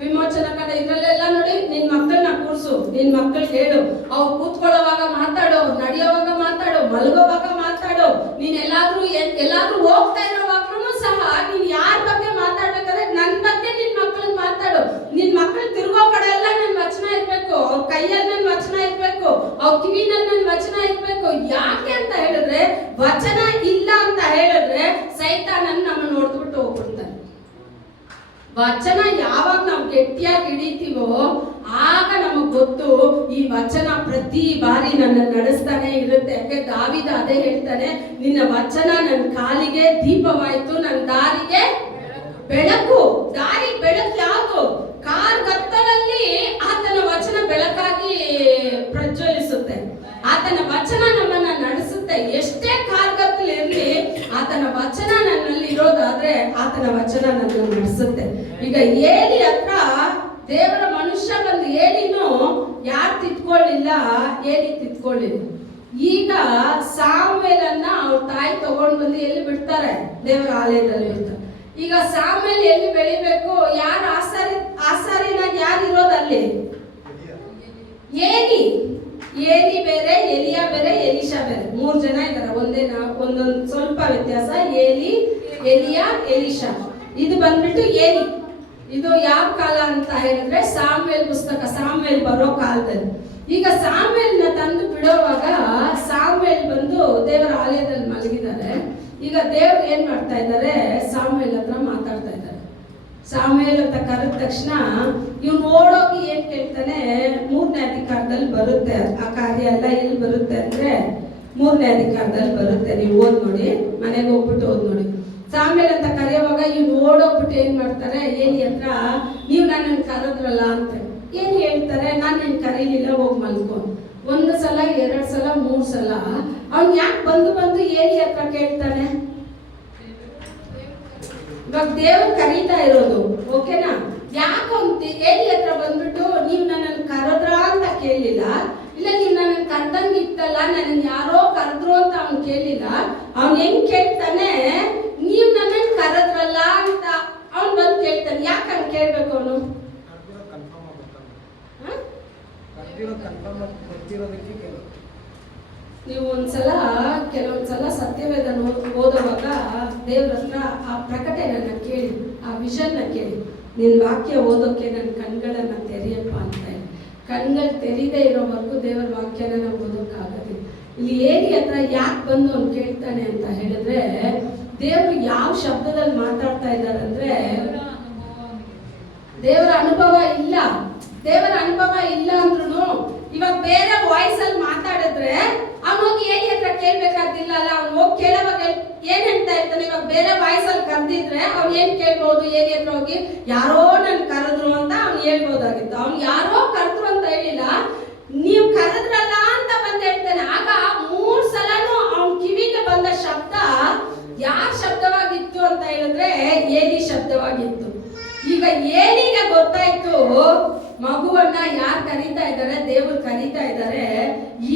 ವಿಮೋಚನ ಕಾಂಡ, ಇದ್ರಲ್ಲೆಲ್ಲ ನೋಡಿ, ನಿನ್ ಮಕ್ಕಳನ್ನ ಕೂರ್ಸು, ನಿನ್ ಮಕ್ಕಳಿಗೆ ಹೇಳು. ಅವ್ರು ಕೂತ್ಕೊಳ್ಳೋವಾಗ ಮಾತಾಡೋ, ನಡೆಯೋವಾಗ ಮಾತಾಡೋ, ಮಲಗೋವಾಗ ಮಾತಾಡೋ. ನೀನ್ ಎಲ್ಲಾದ್ರೂ ಹೋಗ್ತಾ ಇರೋವಾಗ್ಲೂ ಸಹ ನೀನ್ ಯಾರ ಬಗ್ಗೆ ಮಾತಾಡ್ಬೇಕಾದ್ರೆ ನನ್ ಬಗ್ಗೆ ನಿನ್ ಮಕ್ಕಳಿಗೆ ಮಾತಾಡು. ನಿನ್ ಮಕ್ಕಳು ತಿರ್ಗೋ ಕಡೆ ಎಲ್ಲ ನನ್ ವಚನ ಇರ್ಬೇಕು, ಅವ್ರ ಕೈಯಲ್ಲಿ ನನ್ ವಚನ ಇರ್ಬೇಕು, ಅವ್ರ ಕಿವಿನಲ್ಲಿ ನನ್ ವಚನ ಇರ್ಬೇಕು. ಯಾಕೆ ಅಂತ ಹೇಳಿದ್ರೆ, ವಚನ ಇಲ್ಲ ಅಂತ ಹೇಳಿದ್ರೆ ಸೈತಾನನ್ನ ನಮ್ಮ ನೋಡ್ಬಿಟ್ಟು ಹೋಗ್ಬಿಡ್ತಾನೆ. ವಚನ ಯಾವಾಗ ನಾವು ಗಟ್ಟಿಯಾಗಿ ಹಿಡಿತೀವೋ ಆಗ ನಮಗ್ ಗೊತ್ತು ಈ ವಚನ ಪ್ರತಿ ಬಾರಿ ನನ್ನ ನಡೆಸ್ತಾನೆ ಇರುತ್ತೆ. ಯಾಕೆ ದಾವಿದ ಅದೇ ಹೇಳ್ತಾನೆ, ನಿನ್ನ ವಚನ ನನ್ನ ಕಾಲಿಗೆ ದೀಪವಾಯ್ತು, ನನ್ನ ದಾರಿಗೆ ಬೆಳಕು. ದಾರಿ ಬೆಳಕು ಯಾವುದು? ಕಾರ್ಗತ್ತಲಲ್ಲಿ ಆತನ ವಚನ ಬೆಳಕಾಗಿ ಪ್ರಜ್ವಲಿಸುತ್ತೆ. ಆತನ ವಚನ ನಮ್ಮನ್ನ ನಡೆಸುತ್ತೆ. ಎಷ್ಟೇ ಕಾರ್ಗತ್ತಲು ಇರ್ಲಿ, ಆತನ ವಚನ ನನ್ನಲ್ಲಿ ಇರೋದಾದ್ರೆ ಆತನ ವಚನ ನನ್ನ ನಡೆಸುತ್ತೆ. ಈಗ ಏಲಿ ಹತ್ರ ದೇವರ ಮನುಷ್ಯ ಬಂದು ಏಲಿನೂ ಯಾರು ತಿತ್ಕೊಳ್ಳಿಲ್ಲ, ಏಲಿ ತಿತ್ಕೊಳ್ಳಿಲ್ಲ. ಈಗ ಸಾಮುವೇಲನ್ನ ಅವ್ರ ತಾಯಿ ತಗೊಂಡು ಬಂದು ಎಲ್ಲಿ ಬಿಡ್ತಾರೆ? ದೇವರ ಆಲಯದಲ್ಲಿ ಬಿಡ್ತಾರೆ. ಈಗ ಸಾಮುವೇಲ್ ಎಲ್ಲಿ ಬೆಳಿಬೇಕು? ಯಾರು ಆಸಾರಿನಾಗ ಯಾರು ಇರೋದಲ್ಲಿ? ಏಲಿ ಬೇರೆ, ಎಲಿಯಾ ಬೇರೆ, ಎಲಿಶಾ ಬೇರೆ. 3 ಜನ ಇದ್ದಾರೆ. ಒಂದೊಂದು ಸ್ವಲ್ಪ ವ್ಯತ್ಯಾಸ. ಏಲಿ, ಎಲಿಯಾ, ಎಲಿಶಾ. ಇದು ಬಂದ್ಬಿಟ್ಟು ಏಲಿ. ಇದು ಯಾವ ಕಾಲ ಅಂತ ಹೇಳಿದ್ರೆ ಸಾಮುವೇಲ್ ಪುಸ್ತಕ, ಸಾಮುವೇಲ್ ಬರೋ ಕಾಲದಲ್ಲಿ. ಈಗ ಸಾಮುವೇಲ್ನ ತಂದು ಬಿಡೋವಾಗ ಸಾಮುವೇಲ್ ಬಂದು ದೇವರ ಆಲಯದಲ್ಲಿ ಮಲಗಿದ್ದಾರೆ. ಈಗ ದೇವ್ರು ಏನ್ ಮಾಡ್ತಾ ಇದ್ದಾರೆ? ಸಾಮುವೇಲ್ ಹತ್ರ ಮಾತಾಡ್ತಾ ಇದ್ದಾರೆ. ಸಾಮುವೇಲ್ ಅಂತ ಕರೆದ ತಕ್ಷಣ ಇವ್ನು ಓಡೋಗಿ ಏನ್ ಕೇಳ್ತಾನೆ? 3ನೇ ಅಧಿಕಾರದಲ್ಲಿ ಬರುತ್ತೆ ಆ ಕಾರ್ಯ ಎಲ್ಲ. ಎಲ್ಲಿ ಬರುತ್ತೆ ಅಂದ್ರೆ 3ನೇ ಅಧಿಕಾರದಲ್ಲಿ ಬರುತ್ತೆ. ನೀವು ಓದ್ ನೋಡಿ, ಮನೆಗೆ ಹೋಗ್ಬಿಟ್ಟು ಓದ್ ನೋಡಿ. ಸಾಮುವೇಲ್ ಅಂತ ಕರೆಯುವಾಗ ಇವ್ನು ಓಡೋಗ್ಬಿಟ್ಟು ಏನ್ ಮಾಡ್ತಾರೆ? ಏಲಿ ಹತ್ರ, ನೀವು ನನ್ನನ್ನು ಕರೆದ್ರಲ್ಲ ಅಂತ. ಏನ್ ಹೇಳ್ತಾರೆ? ನಾನು ನಿನ್ ಕರೀಲಿಲ್ಲ, ಹೋಗಿ ಮಲ್ಕೊ. 1 ಸಲ, 2 ಸಲ, 3 ಸಲ ಅವ್ನ್ ಯಾಕೆ ಬಂದು ಏಲಿ ಹತ್ರ ಕೇಳ್ತಾನೆ? ಇವಾಗ ದೇವ್ರು ಕರೀತಾ ಇರೋದು, ಓಕೆನಾ? ಯಾಕೆ ಏಲಿ ಹತ್ರ ಬಂದ್ಬಿಟ್ಟು ನೀವು ನನ್ನನ್ನು ಕರೆದ್ರ ಅಂತ ಕೇಳಲಿಲ್ಲ, ಇಲ್ಲ ನೀವು ನನ್ನನ್ನು ಕರೆದಂಗಿತ್ತಲ್ಲ, ನನ್ನನ್ನು ಯಾರೋ ಕರೆದ್ರು ಅಂತ ಅವ್ನು ಕೇಳಿಲ್ಲ. ಅವ್ನು ಹೆಂಗ್ ಕೇಳ್ತಾನೆ? ನೀವು ನನ್ನನ್ನು ಕರೆದ್ರಲ್ಲ ಅಂತ ಅವ್ನು ಬಂದು ಕೇಳ್ತಾನೆ. ಯಾಕೆ ಹಂಗೆ ಕೇಳ್ಬೇಕು ಅವನು? ನೀವು ಕೆಲವೊಂದ್ಸಲ ಸತ್ಯವೇದ ಓದುವಾಗ ದೇವ್ರ ಹತ್ರ ಆ ಪ್ರಕಟಣೆಯನ್ನ ಕೇಳಿ, ಆ ವಿಷನ್ನ ಕೇಳಿ, ನಿನ್ ವಾಕ್ಯ ಓದೋಕೆ ನನ್ನ ಕಣ್ಗಳನ್ನ ತೆರೆಯಪ್ಪ ಅಂತ ಹೇಳಿ. ಕಣ್ಗಳು ತೆರೀದೇ ಇರೋವರೆಗೂ ದೇವರ ವಾಕ್ಯನ ನಾವು ಓದೋಕ್ಕಾಗೋದಿಲ್ಲ. ಇಲ್ಲಿ ಏಲಿ ಹತ್ರ ಯಾಕೆ ಬಂದು ಅವ್ನು ಕೇಳ್ತಾನೆ ಅಂತ ಹೇಳಿದ್ರೆ, ದೇವರು ಯಾವ ಶಬ್ದದಲ್ಲಿ ಮಾತಾಡ್ತಾ ಇದ್ದಾರೆ ಅಂದ್ರೆ, ದೇವರ ಅನುಭವ ಇಲ್ಲ. ದೇವರ ಅನುಭವ ಇಲ್ಲ ಅಂದ್ರೂ ಇವಾಗ ಬೇರೆ ವಾಯ್ಸ್ ಅಲ್ಲಿ ಮಾತಾಡಿದ್ರೆ ಅವ್ನು ಹೋಗಿ ಏಲಿ ಹತ್ರ ಕೇಳ್ಬೇಕಾದಿಲ್ಲ ಅಲ್ಲ. ಅವ್ನು ಹೋಗಿ ಕೇಳೋವಾಗ ಏನ್ ಹೇಳ್ತಾ ಇರ್ತಾನೆ? ಇವಾಗ ಬೇರೆ ವಾಯ್ಸ್ ಅಲ್ಲಿ ಕರೆದಿದ್ರೆ ಅವ್ನು ಏನ್ ಕೇಳ್ಬಹುದು? ಏಲಿ ಹತ್ರ ಹೋಗಿ ಯಾರೋ ನನ್ ಕರೆದ್ರು ಅಂತ ಅವ್ನು ಹೇಳ್ಬೋದಾಗಿತ್ತು. ಅವ್ನು ಯಾರೋ ಕರೆದ್ರು ಅಂತ ಹೇಳಿಲ್ಲ, ನೀವು ಕರೆದ್ರಲ್ಲ ಅಂತ ಬಂದು ಹೇಳ್ತಾನೆ. ಆಗ 3 ಸಲನೂ ಅವ್ನ ಕಿವಿಗೆ ಬಂದ ಶಬ್ದ ಯಾರ ಶಬ್ದವಾಗಿತ್ತು ಅಂತ ಹೇಳಿದ್ರೆ ಏಲಿ ಶಬ್ದವಾಗಿತ್ತು. ಈಗ ಏಲಿಗೆ ಗೊತ್ತಾಯ್ತು ಮಗುವನ್ನ ಯಾರು ಕರೀತಾ ಇದ್ದಾರೆ? ದೇವ್ರು ಕರೀತಾ ಇದ್ದಾರೆ.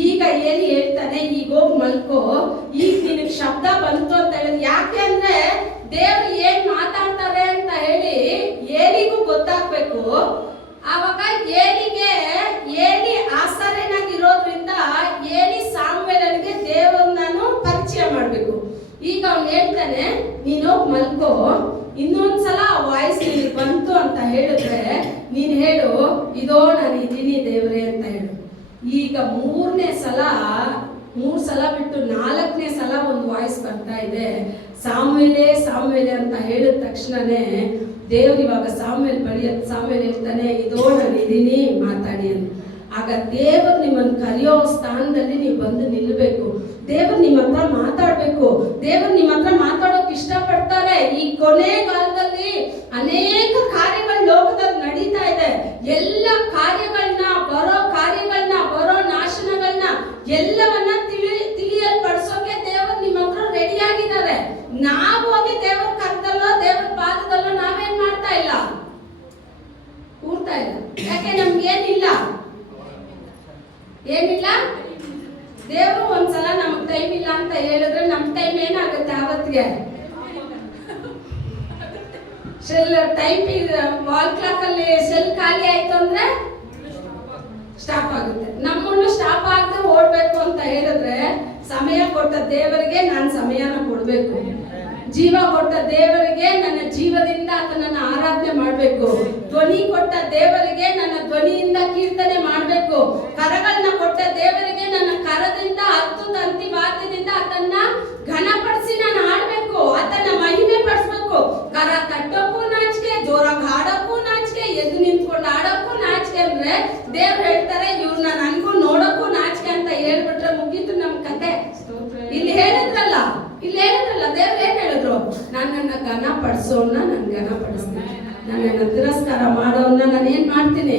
ಈಗ ಏಲಿ ಹೇಳ್ತಾನೆ, ಈಗ ಹೋಗಿ ಮಲ್ಕೋ, ಈಗ ನಿನಗೆ ಶಬ್ದ ಬಂತು ಅಂತ ಹೇಳಿದ್ರೆ. ಯಾಕೆ ಅಂದ್ರೆ ದೇವ್ರು ಏನ್ ಮಾತಾಡ್ತಾರೆ ಅಂತ ಹೇಳಿ ಏಲಿಗೂ ಗೊತ್ತಾಗ್ಬೇಕು. ಆವಾಗ ಏಲಿ ಆಸಾರನಾಗಿರೋದ್ರಿಂದ ಏಲಿ ಸಾಮುವೇಲನಿಗೆ ದೇವರನ್ನು ಪರಿಚಯ ಮಾಡ್ಬೇಕು. ಈಗ ಅವ್ನು ಹೇಳ್ತಾನೆ, ನೀನು ಹೋಗಿ ಮಲ್ಕೋ, ಇನ್ನೊಂದ್ಸಲ ವಾಯ್ಸ್ ಬಂತು ಅಂತ ಹೇಳಿದ್ರೆ ನೀನ್ ಹೇಳು, ಇದೋ ನಾನು ಇದೀನಿ ದೇವ್ರೆ ಅಂತ ಹೇಳು. ಈಗ 3ನೇ ಸಲ 3 ಸಲ ಬಿಟ್ಟು 4ನೇ ಸಲ ಒಂದು ವಾಯ್ಸ್ ಬರ್ತಾ ಇದೆ, ಸಾಮುವೇಲೇ ಅಂತ ಹೇಳಿದ ತಕ್ಷಣನೇ ದೇವ್ರು ಇವಾಗ ಸಾಮುವೇಲ್ ಹೇಳ್ತಾನೆ, ಇದೋ ನಾನು ಇದೀನಿ, ಮಾತಾಡಿ ಅಂತ. ಆಗ ದೇವರು ನಿಮ್ಮನ್ನು ಕರೆಯೋ ಸ್ಥಾನದಲ್ಲಿ ನೀವು ಬಂದು ನಿಲ್ಲಬೇಕು. ದೇವರು ನಿಮ್ಮ ಹತ್ರ ಮಾತಾಡ್ಬೇಕು. ದೇವರು ನಿಮ್ಮ ಹತ್ರ ಮಾತಾಡೋಕೆ ಇಷ್ಟಪಡ್ತಾರೆ. ಈ ಕೊನೆ ಕಾಲದಲ್ಲಿ ಅನೇಕ ಕಾರ್ಯಗಳು ಲೋಕದಲ್ಲಿ ನಡೀತಾ ಇದೆ. ಎಲ್ಲ ಕಾರ್ಯಗಳನ್ನ ಏನಿಲ್ಲ. ದೇವರು ಒಂದ್ಸಲ ನಮ್ಗೆ ಟೈಮ್ ಇಲ್ಲ ಅಂತ ಹೇಳಿದ್ರೆ ನಮ್ಮ ಟೈಮ್ ಏನಾಗುತ್ತೆ ಆವತ್ತಿಗೆ? ಸೆಲ್ ಟೈಮ್ ವಾಲ್ ಕ್ಲಾಕ್ ಅಲ್ಲಿ ಸೆಲ್ ಖಾಲಿ ಆಯ್ತು ಅಂದ್ರೆ ಸ್ಟಾಪ್ ಆಗುತ್ತೆ. ನಮ್ಮನ್ನು ಸ್ಟಾಪ್ ಆಗದೆ ಓಡ್ಬೇಕು ಅಂತ ಹೇಳಿದ್ರೆ ಸಮಯ ಕೊಟ್ಟ ದೇವರಿಗೆ ನಾನು ಸಮಯನ ಕೊಡ್ಬೇಕು. ಜೀವ ಕೊಟ್ಟ ದೇವರಿಗೆ ನನ್ನ ಜೀವದಿಂದ ಆತನನ್ನ ಆರಾಧನೆ ಮಾಡಬೇಕು. ಧ್ವನಿ ಕೊಟ್ಟ ದೇವರಿಗೆ ನನ್ನ ಧ್ವನಿಯಿಂದ ಕೀರ್ತನೆ ಮಾಡಬೇಕು. ಕರಗಳನ್ನ ಕೊಟ್ಟ ದೇವರಿಗೆ ನನ್ನ ಕರದಿಂದ ಹತ್ತು ತಂತಿ ವಾದ್ಯದಿಂದ ಆತನ್ನ ಘನಪಡಿಸಿ ನಾನು ಹಾಡಬೇಕು, ಆತನ ಮಹಿಮೆ ಪಡಿಸ್ಬೇಕು. ಕರ ತಟ್ಟಕ್ಕೂ ನಾಚಿಕೆ, ಜೋರಾಗಿ ಹಾಡಕ್ಕೂ ನಾಚಿಕೆ, ಎದ್ದು ನಿಂತ್ಕೊಂಡು ಆಡಕ್ಕೂ ನಾಚಿಕೆ ಅಂದ್ರೆ ದೇವ್ರು ಹೇಳ್ತಾರೆ ಇವ್ರನ್ನ ನನ್ಗೂ ನೋಡಕ್ಕೂ ನಾಚಿಕೆ ಅಂತ ಹೇಳ್ಬಿಟ್ರೆ ಮುಗೀತು ನಮ್ ಕತೆ. ಇಲ್ಲಿ ಹೇಳಿದ್ರಲ್ಲ ದೇವ್ರು ಏನ್ ಹೇಳಿದ್ರು? ನನ್ನನ್ನ ಘನ ಪಡಿಸೋನ್ನ ನಾನು ಘನ ಪಡಿಸ್ತೀನಿ, ನನ್ನನ್ನ ತಿರಸ್ಕಾರ ಮಾಡೋನ್ನ ನಾನು ಏನ್ ಮಾಡ್ತೀನಿ?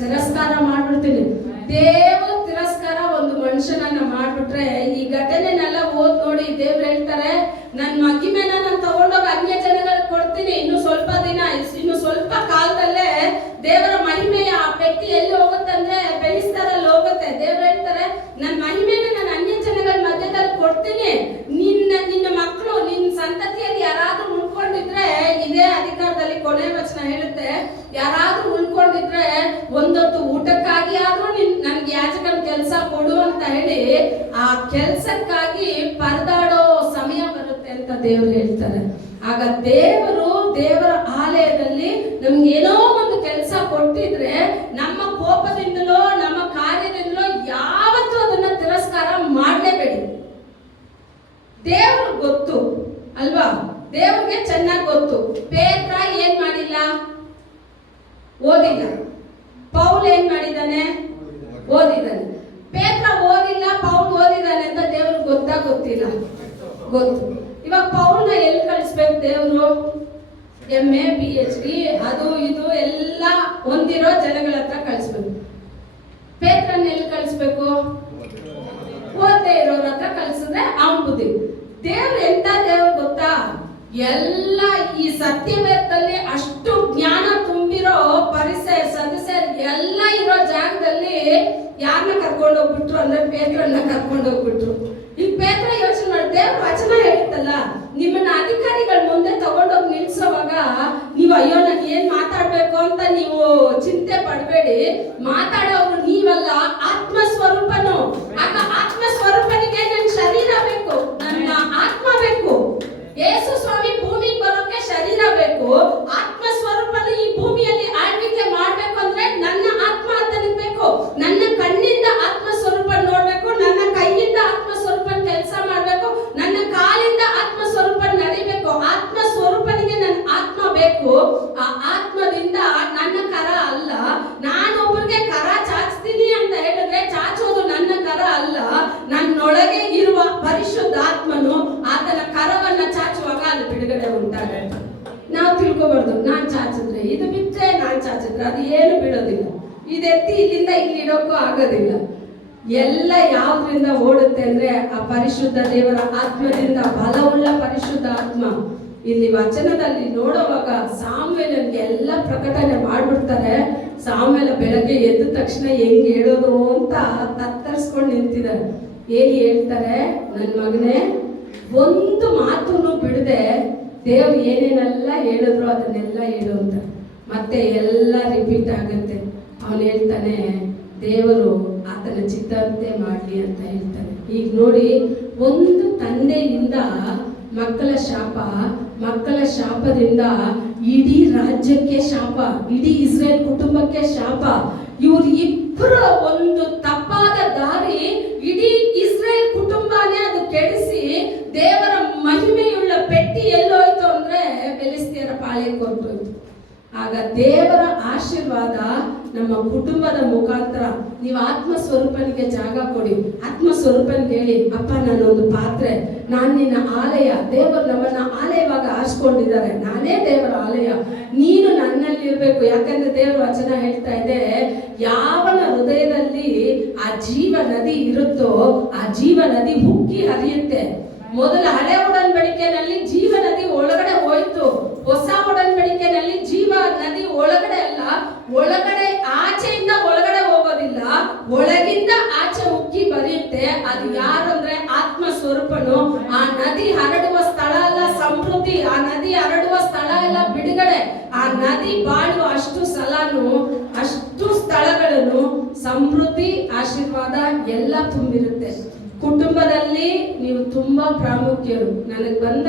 ತಿರಸ್ಕಾರ ಮಾಡ್ಬಿಡ್ತೀನಿ. ದೇವರು ತಿರಸ್ಕಾರ ಒಂದು ಮನುಷ್ಯನನ್ನ ಮಾಡ್ಬಿಟ್ರೆ ಈ ಘಟನೆನೆಲ್ಲ ಓದ್ ನೋಡಿ ದೇವ್ರು ಹೇಳ್ತಾರೆ ನನ್ನ ಮಹಿಮೆನ ನಾನು ತಗೊಂಡೋಗಿ ಅನ್ಯ ಜನಗಳಿಗೆ ಕೊಡ್ತೀನಿ. ಇನ್ನು ಸ್ವಲ್ಪ ದಿನ, ಇನ್ನು ಸ್ವಲ್ಪ ಕಾಲದಲ್ಲೇ ದೇವರ ಮಹಿಮೆಯ ಆ ಪೆಟ್ಟಿ ಎಲ್ಲಿ ಹೋಗುತ್ತಂದ್ರೆ ಬೆಳೆಸ್ತಾರಲ್ಲಿ ಹೋಗುತ್ತೆ. ದೇವ್ರು ಹೇಳ್ತಾರೆ ನನ್ನ ಮಹಿಮೆನ ನಾನು ಅನ್ಯ ಜನಗಳ ಮಧ್ಯದಲ್ಲಿ ಕೊಡ್ತೀನಿ. ನಿನ್ನ ಮಕ್ಕಳು, ನಿನ್ನ ಸಂತತಿಯಲ್ಲಿ ಯಾರಾದ್ರೂ ಉಳ್ಕೊಂಡಿದ್ರೆ, ಇದೇ ಅಧಿಕಾರದಲ್ಲಿ ಕೊನೆ ವಚನ ಹೇಳುತ್ತೆ, ಯಾರಾದ್ರೂ ಉಳ್ಕೊಂಡಿದ್ರೆ ಒಂದೊತ್ತು ಊಟಕ್ಕಾಗಿ ಆದ್ರೂ ನನ್ಗೆ ಯಾಜಕನ ಕೆಲಸ ಕೊಡು ಅಂತ ಹೇಳಿ ಆ ಕೆಲ್ಸಕ್ಕಾಗಿ ಪರದಾಡೋ ಸಮಯ ಬರುತ್ತೆ ಅಂತ ದೇವರು ಹೇಳ್ತಾರೆ. ಆಗ ದೇವರ ಆಲಯದಲ್ಲಿ ನಮ್ಗೆ ಏನೋ ಒಂದು ಕೆಲಸ ಕೊಟ್ಟಿದ್ರೆ ನಮ್ಮ ಕೋಪದಿಂದಲೋ ನಮ್ಮ ಕಾರ್ಯದಿಂದಲೋ ಯಾವತ್ತೂ ಅದನ್ನ ತಿರಸ್ಕಾರ ಮಾಡಲೇಬೇಡಿ. ದೇವ್ರಿಗೆ ಗೊತ್ತು ಅಲ್ವಾ? ದೇವ್ರಿಗೆ ಚೆನ್ನಾಗಿ ಗೊತ್ತು. ಪೇತ್ರ ಏನ್ ಮಾಡಿಲ್ಲ? ಓದಿಲ್ಲ. ಪೌಲ್ ಏನ್ ಮಾಡಿದ್ದಾನೆ? ಓದಿದ್ದಾನೆ. ಪೇತ್ರ ಓದಿಲ್ಲ, ಪೌಲ್ ಓದಿದ್ದಾನೆ ಅಂತ ದೇವ್ರಿಗೆ ಗೊತ್ತಿಲ್ಲ? ಗೊತ್ತು. ಇವಾಗ ಪೌಲ್ನ ಎಲ್ಲಿ ಕಳಿಸ್ಬೇಕು ದೇವ್ರು? MA PhD ಅದು ಇದು ಎಲ್ಲ ಹೊಂದಿರೋ ಜನಗಳ ಹತ್ರ ಕಳಿಸ್ಬೇಕು. ಪೇತ್ರನ ಎಲ್ಲಿ ಕಳಿಸ್ಬೇಕು? ಓದ್ದೇ ಇರೋರ ಹತ್ರ ಕಳಿಸಿದ್ರೆ ಅವನ್ ಬುದ್ಧಿ. ದೇವ್ರು ಎಂತ ದೇವ್ರು ಗೊತ್ತಾ? ಎಲ್ಲ ಈ ಸತ್ಯವೇದದಲ್ಲಿ ಅಷ್ಟು ಜ್ಞಾನ ತುಂಬಿರೋ ಸದಸ್ಯರು ಎಲ್ಲ ಇರೋ ಜಾಗದಲ್ಲಿ ಯಾರನ್ನ ಕರ್ಕೊಂಡು ಹೋಗ್ಬಿಟ್ರು ಅಂದ್ರೆ ಪೇತ್ರನ್ನ ಕರ್ಕೊಂಡು ಹೋಗ್ಬಿಟ್ರು. ಈ ಪೇತ್ರ ಯೋಚನೆ ಮಾಡಿ, ದೇವ್ರ ವಚನ ಹೇಳಿತ್ತಲ್ಲ, ನಿಮ್ಮನ್ನ ಅಧಿಕಾರಿಗಳ ಮುಂದೆ ತಗೊಂಡೋಗಿ ನಿಲ್ಸೋವಾಗ ನೀವು ಅಯ್ಯೋ ನಾನು ಏನ್ ಮಾತಾಡ್ಬೇಕು ಅಂತ ನೀವು ಚಿಂತೆ ಪಡಬೇಡಿ, ಮಾತಾಡೋರು ನೀವಲ್ಲ, ಆತ್ಮ ಸ್ವರೂಪನು. ಆಗ ಆತ್ಮ ಸ್ವರೂಪನಿಗೆ ನನ್ನ ಶರೀರ ಬೇಕು, ನನ್ನ ಆತ್ಮ ಬೇಕು. ಯೇಸು ಸ್ವಾಮಿ ಭೂಮಿಗೆ ಬರೋಕೆ ಶರೀರ ಬೇಕು. ಆತ್ಮ ಸ್ವರೂಪನು ಈ ಭೂಮಿಯಲ್ಲಿ ಆಳ್ವಿಕೆ ಮಾಡ್ಬೇಕು ಅಂದ್ರೆ ನನ್ನ ಆತ್ಮ ಆತನಿಗೆ ಬೇಕು. ನನ್ನ ಕಣ್ಣಿಂದ ಆತ್ಮ ಸ್ವರೂಪ ನೋಡ್ಬೇಕು, ನನ್ನ ಕೈಯಿಂದ ಆತ್ಮ ಸ್ವರೂಪ ಕೆಲಸ ಮಾಡ್ಬೇಕು, ನನ್ನ ಕಾಲಿಂದ ಆತ್ಮ ಸ್ವರೂಪ ನಡಿಬೇಕು. ಆತ್ಮ ಸ್ವರೂಪನಿಗೆ ನನ್ನ ಆತ್ಮ ಬೇಕು. ಆ ಆತ್ಮದಿಂದ ನನ್ನ ಕರ ಅಲ್ಲ, ನಾನು ಒಬ್ಬರಿಗೆ ಕರ ಚಾಚ್ತೀನಿ ಅಂತ ಹೇಳಿದ್ರೆ ಚಾಚೋದು ನನ್ನ ಕರ ಅಲ್ಲ, ನನ್ನೊಳಗೆ ಇರುವ ಪರಿಶುದ್ಧ ಆತ್ಮನು ಆತನ ಕರವನ್ನ ಚಾಚುವಾಗ ಅಲ್ಲಿ ಬಿಡುಗಡೆ ಉಂಟಾಗುತ್ತೆ. ನಾವು ತಿಳ್ಕೊಬಾರ್ದು ನಾನ್ ಚಾಚಿದ್ರೆ ಇದು ಬಿಟ್ಟರೆ ನಾನ್ ಚಾಚಿದ್ರೆ ಅದು ಏನು ಬಿಡೋದಿಲ್ಲ, ಇದೆತ್ತಿ ಇಲ್ಲಿಂದ ಇಲ್ಲಿ ಇಡೋಕ್ಕೂ ಆಗೋದಿಲ್ಲ. ಎಲ್ಲ ಯಾವ್ದ್ರಿಂದ ಓಡುತ್ತೆ ಅಂದ್ರೆ ಆ ಪರಿಶುದ್ಧ ದೇವರ ಆತ್ಮದಿಂದ, ಬಲವುಳ್ಳ ಪರಿಶುದ್ಧ ಆತ್ಮ. ಇಲ್ಲಿ ವಚನದಲ್ಲಿ ನೋಡುವಾಗ ಸಾಮ್ವೇಲನಿಗೆ ಎಲ್ಲ ಪ್ರಕಟಣೆ ಮಾಡ್ಬಿಡ್ತಾರೆ. ಸಾಮ್ವೇಲ ಬೆಳಗ್ಗೆ ಎದ್ದ ತಕ್ಷಣ ಹೆಂಗ್ ಹೇಳೋದು ಅಂತ ತತ್ತರಿಸ್ಕೊಂಡು ನಿಂತಿದ್ದಾರೆ. ಏನ್ ಹೇಳ್ತಾರೆ? ನನ್ನ ಮಗನೇ, ಒಂದು ಮಾತನ್ನು ಬಿಡದೆ ದೇವ್ರು ಏನೇನೆಲ್ಲ ಹೇಳಿದ್ರು ಅದನ್ನೆಲ್ಲ ಹೇಳು ಅಂತ. ಮತ್ತೆ ಎಲ್ಲ ರಿಪೀಟ್ ಆಗುತ್ತೆ. ಅವನು ಹೇಳ್ತಾನೆ ದೇವರು ಆತನ ಚಿತ್ತಂತೆ ಮಾಡಲಿ ಅಂತ ಹೇಳ್ತಾನೆ. ಈಗ ನೋಡಿ, ಒಂದು ತಂದೆಯಿಂದ ಮಕ್ಕಳ ಶಾಪ, ಮಕ್ಕಳ ಶಾಪದಿಂದ ಇಡೀ ರಾಜ್ಯಕ್ಕೆ ಶಾಪ, ಇಡೀ ಇಸ್ರೇಲ್ ಕುಟುಂಬಕ್ಕೆ ಶಾಪ. ಇವ್ರು ಇಬ್ಬರ ಒಂದು ತಪ್ಪಾದ ದಾರಿ ಇಡೀ ಇಸ್ರೇಲ್ ಕುಟುಂಬನೇ ಅದು ಕೆಡಿಸಿ ದೇವರ ಮಹಿಮೆಯುಳ್ಳ ಪೆಟ್ಟಿ ಎಲ್ಲೋಯ್ತು ಅಂದ್ರೆ ಫಿಲಿಷ್ಟಿಯರ ಪಾಳ್ಯಕ್ಕೆ ಹೊರಟೋಯ್ತು. ಆಗ ದೇವರ ಆಶೀರ್ವಾದ ನಮ್ಮ ಕುಟುಂಬದ ಮುಖಾಂತರ. ನೀವು ಆತ್ಮ ಸ್ವರೂಪನಿಗೆ ಜಾಗ ಕೊಡಿ. ಆತ್ಮ ಸ್ವರೂಪನಿಗೆ ಹೇಳಿ, ಅಪ್ಪ ನಾನೊಂದು ಪಾತ್ರೆ, ನಾನು ನಿನ್ನ ಆಲಯ. ದೇವರು ನಮ್ಮನ್ನ ಆಲಯವಾಗ ಆರಿಸ್ಕೊಂಡಿದ್ದಾರೆ, ನಾನೇ ದೇವರ ಆಲಯ, ನೀನು ನನ್ನಲ್ಲಿ ಇರ್ಬೇಕು. ಯಾಕಂದ್ರೆ ದೇವರ ವಚನ ಹೇಳ್ತಾ ಇದೆ, ಯಾವನ ಹೃದಯದಲ್ಲಿ ಆ ಜೀವ ನದಿ ಇರುತ್ತೋ ಆ ಜೀವ ನದಿ ಉಕ್ಕಿ ಹರಿಯುತ್ತೆ. ಮೊದಲ ಹಳೆ ಒಡಂಬಡಿಕೆನಲ್ಲಿ ಜೀವ ನದಿ ಒಳಗಡೆ ಹೋಯ್ತು. ಹೊಸ ಒಡಂಬಡಿಕೆನಲ್ಲಿ ಜೀವ ನದಿ ಒಳಗಡೆ ಅಲ್ಲ, ಒಳಗಡೆ ಆಚೆಯಿಂದ ಒಳಗಡೆ ಹೋಗೋದಿಲ್ಲ, ಒಳಗಿಂದ ಆಚೆ ಕೃಪನು, ಆ ನದಿ ಹರಡುವ ಸ್ಥಳ ಎಲ್ಲ ಸಮೃದ್ಧಿ, ಆ ನದಿ ಹರಡುವ ಸ್ಥಳ ಎಲ್ಲ ಬಿಡುಗಡೆ, ಆ ನದಿ ಬಾಳುವ ಅಷ್ಟು ಅಷ್ಟು ಸ್ಥಳಗಳನ್ನು ಸಮೃದ್ಧಿ ಆಶೀರ್ವಾದ ಎಲ್ಲ ತುಂಬಿರುತ್ತೆ. ಕುಟುಂಬದಲ್ಲಿ ನೀವು ತುಂಬಾ ಪ್ರಾಮುಖ್ಯರು. ನನಗೆ ಬಂದ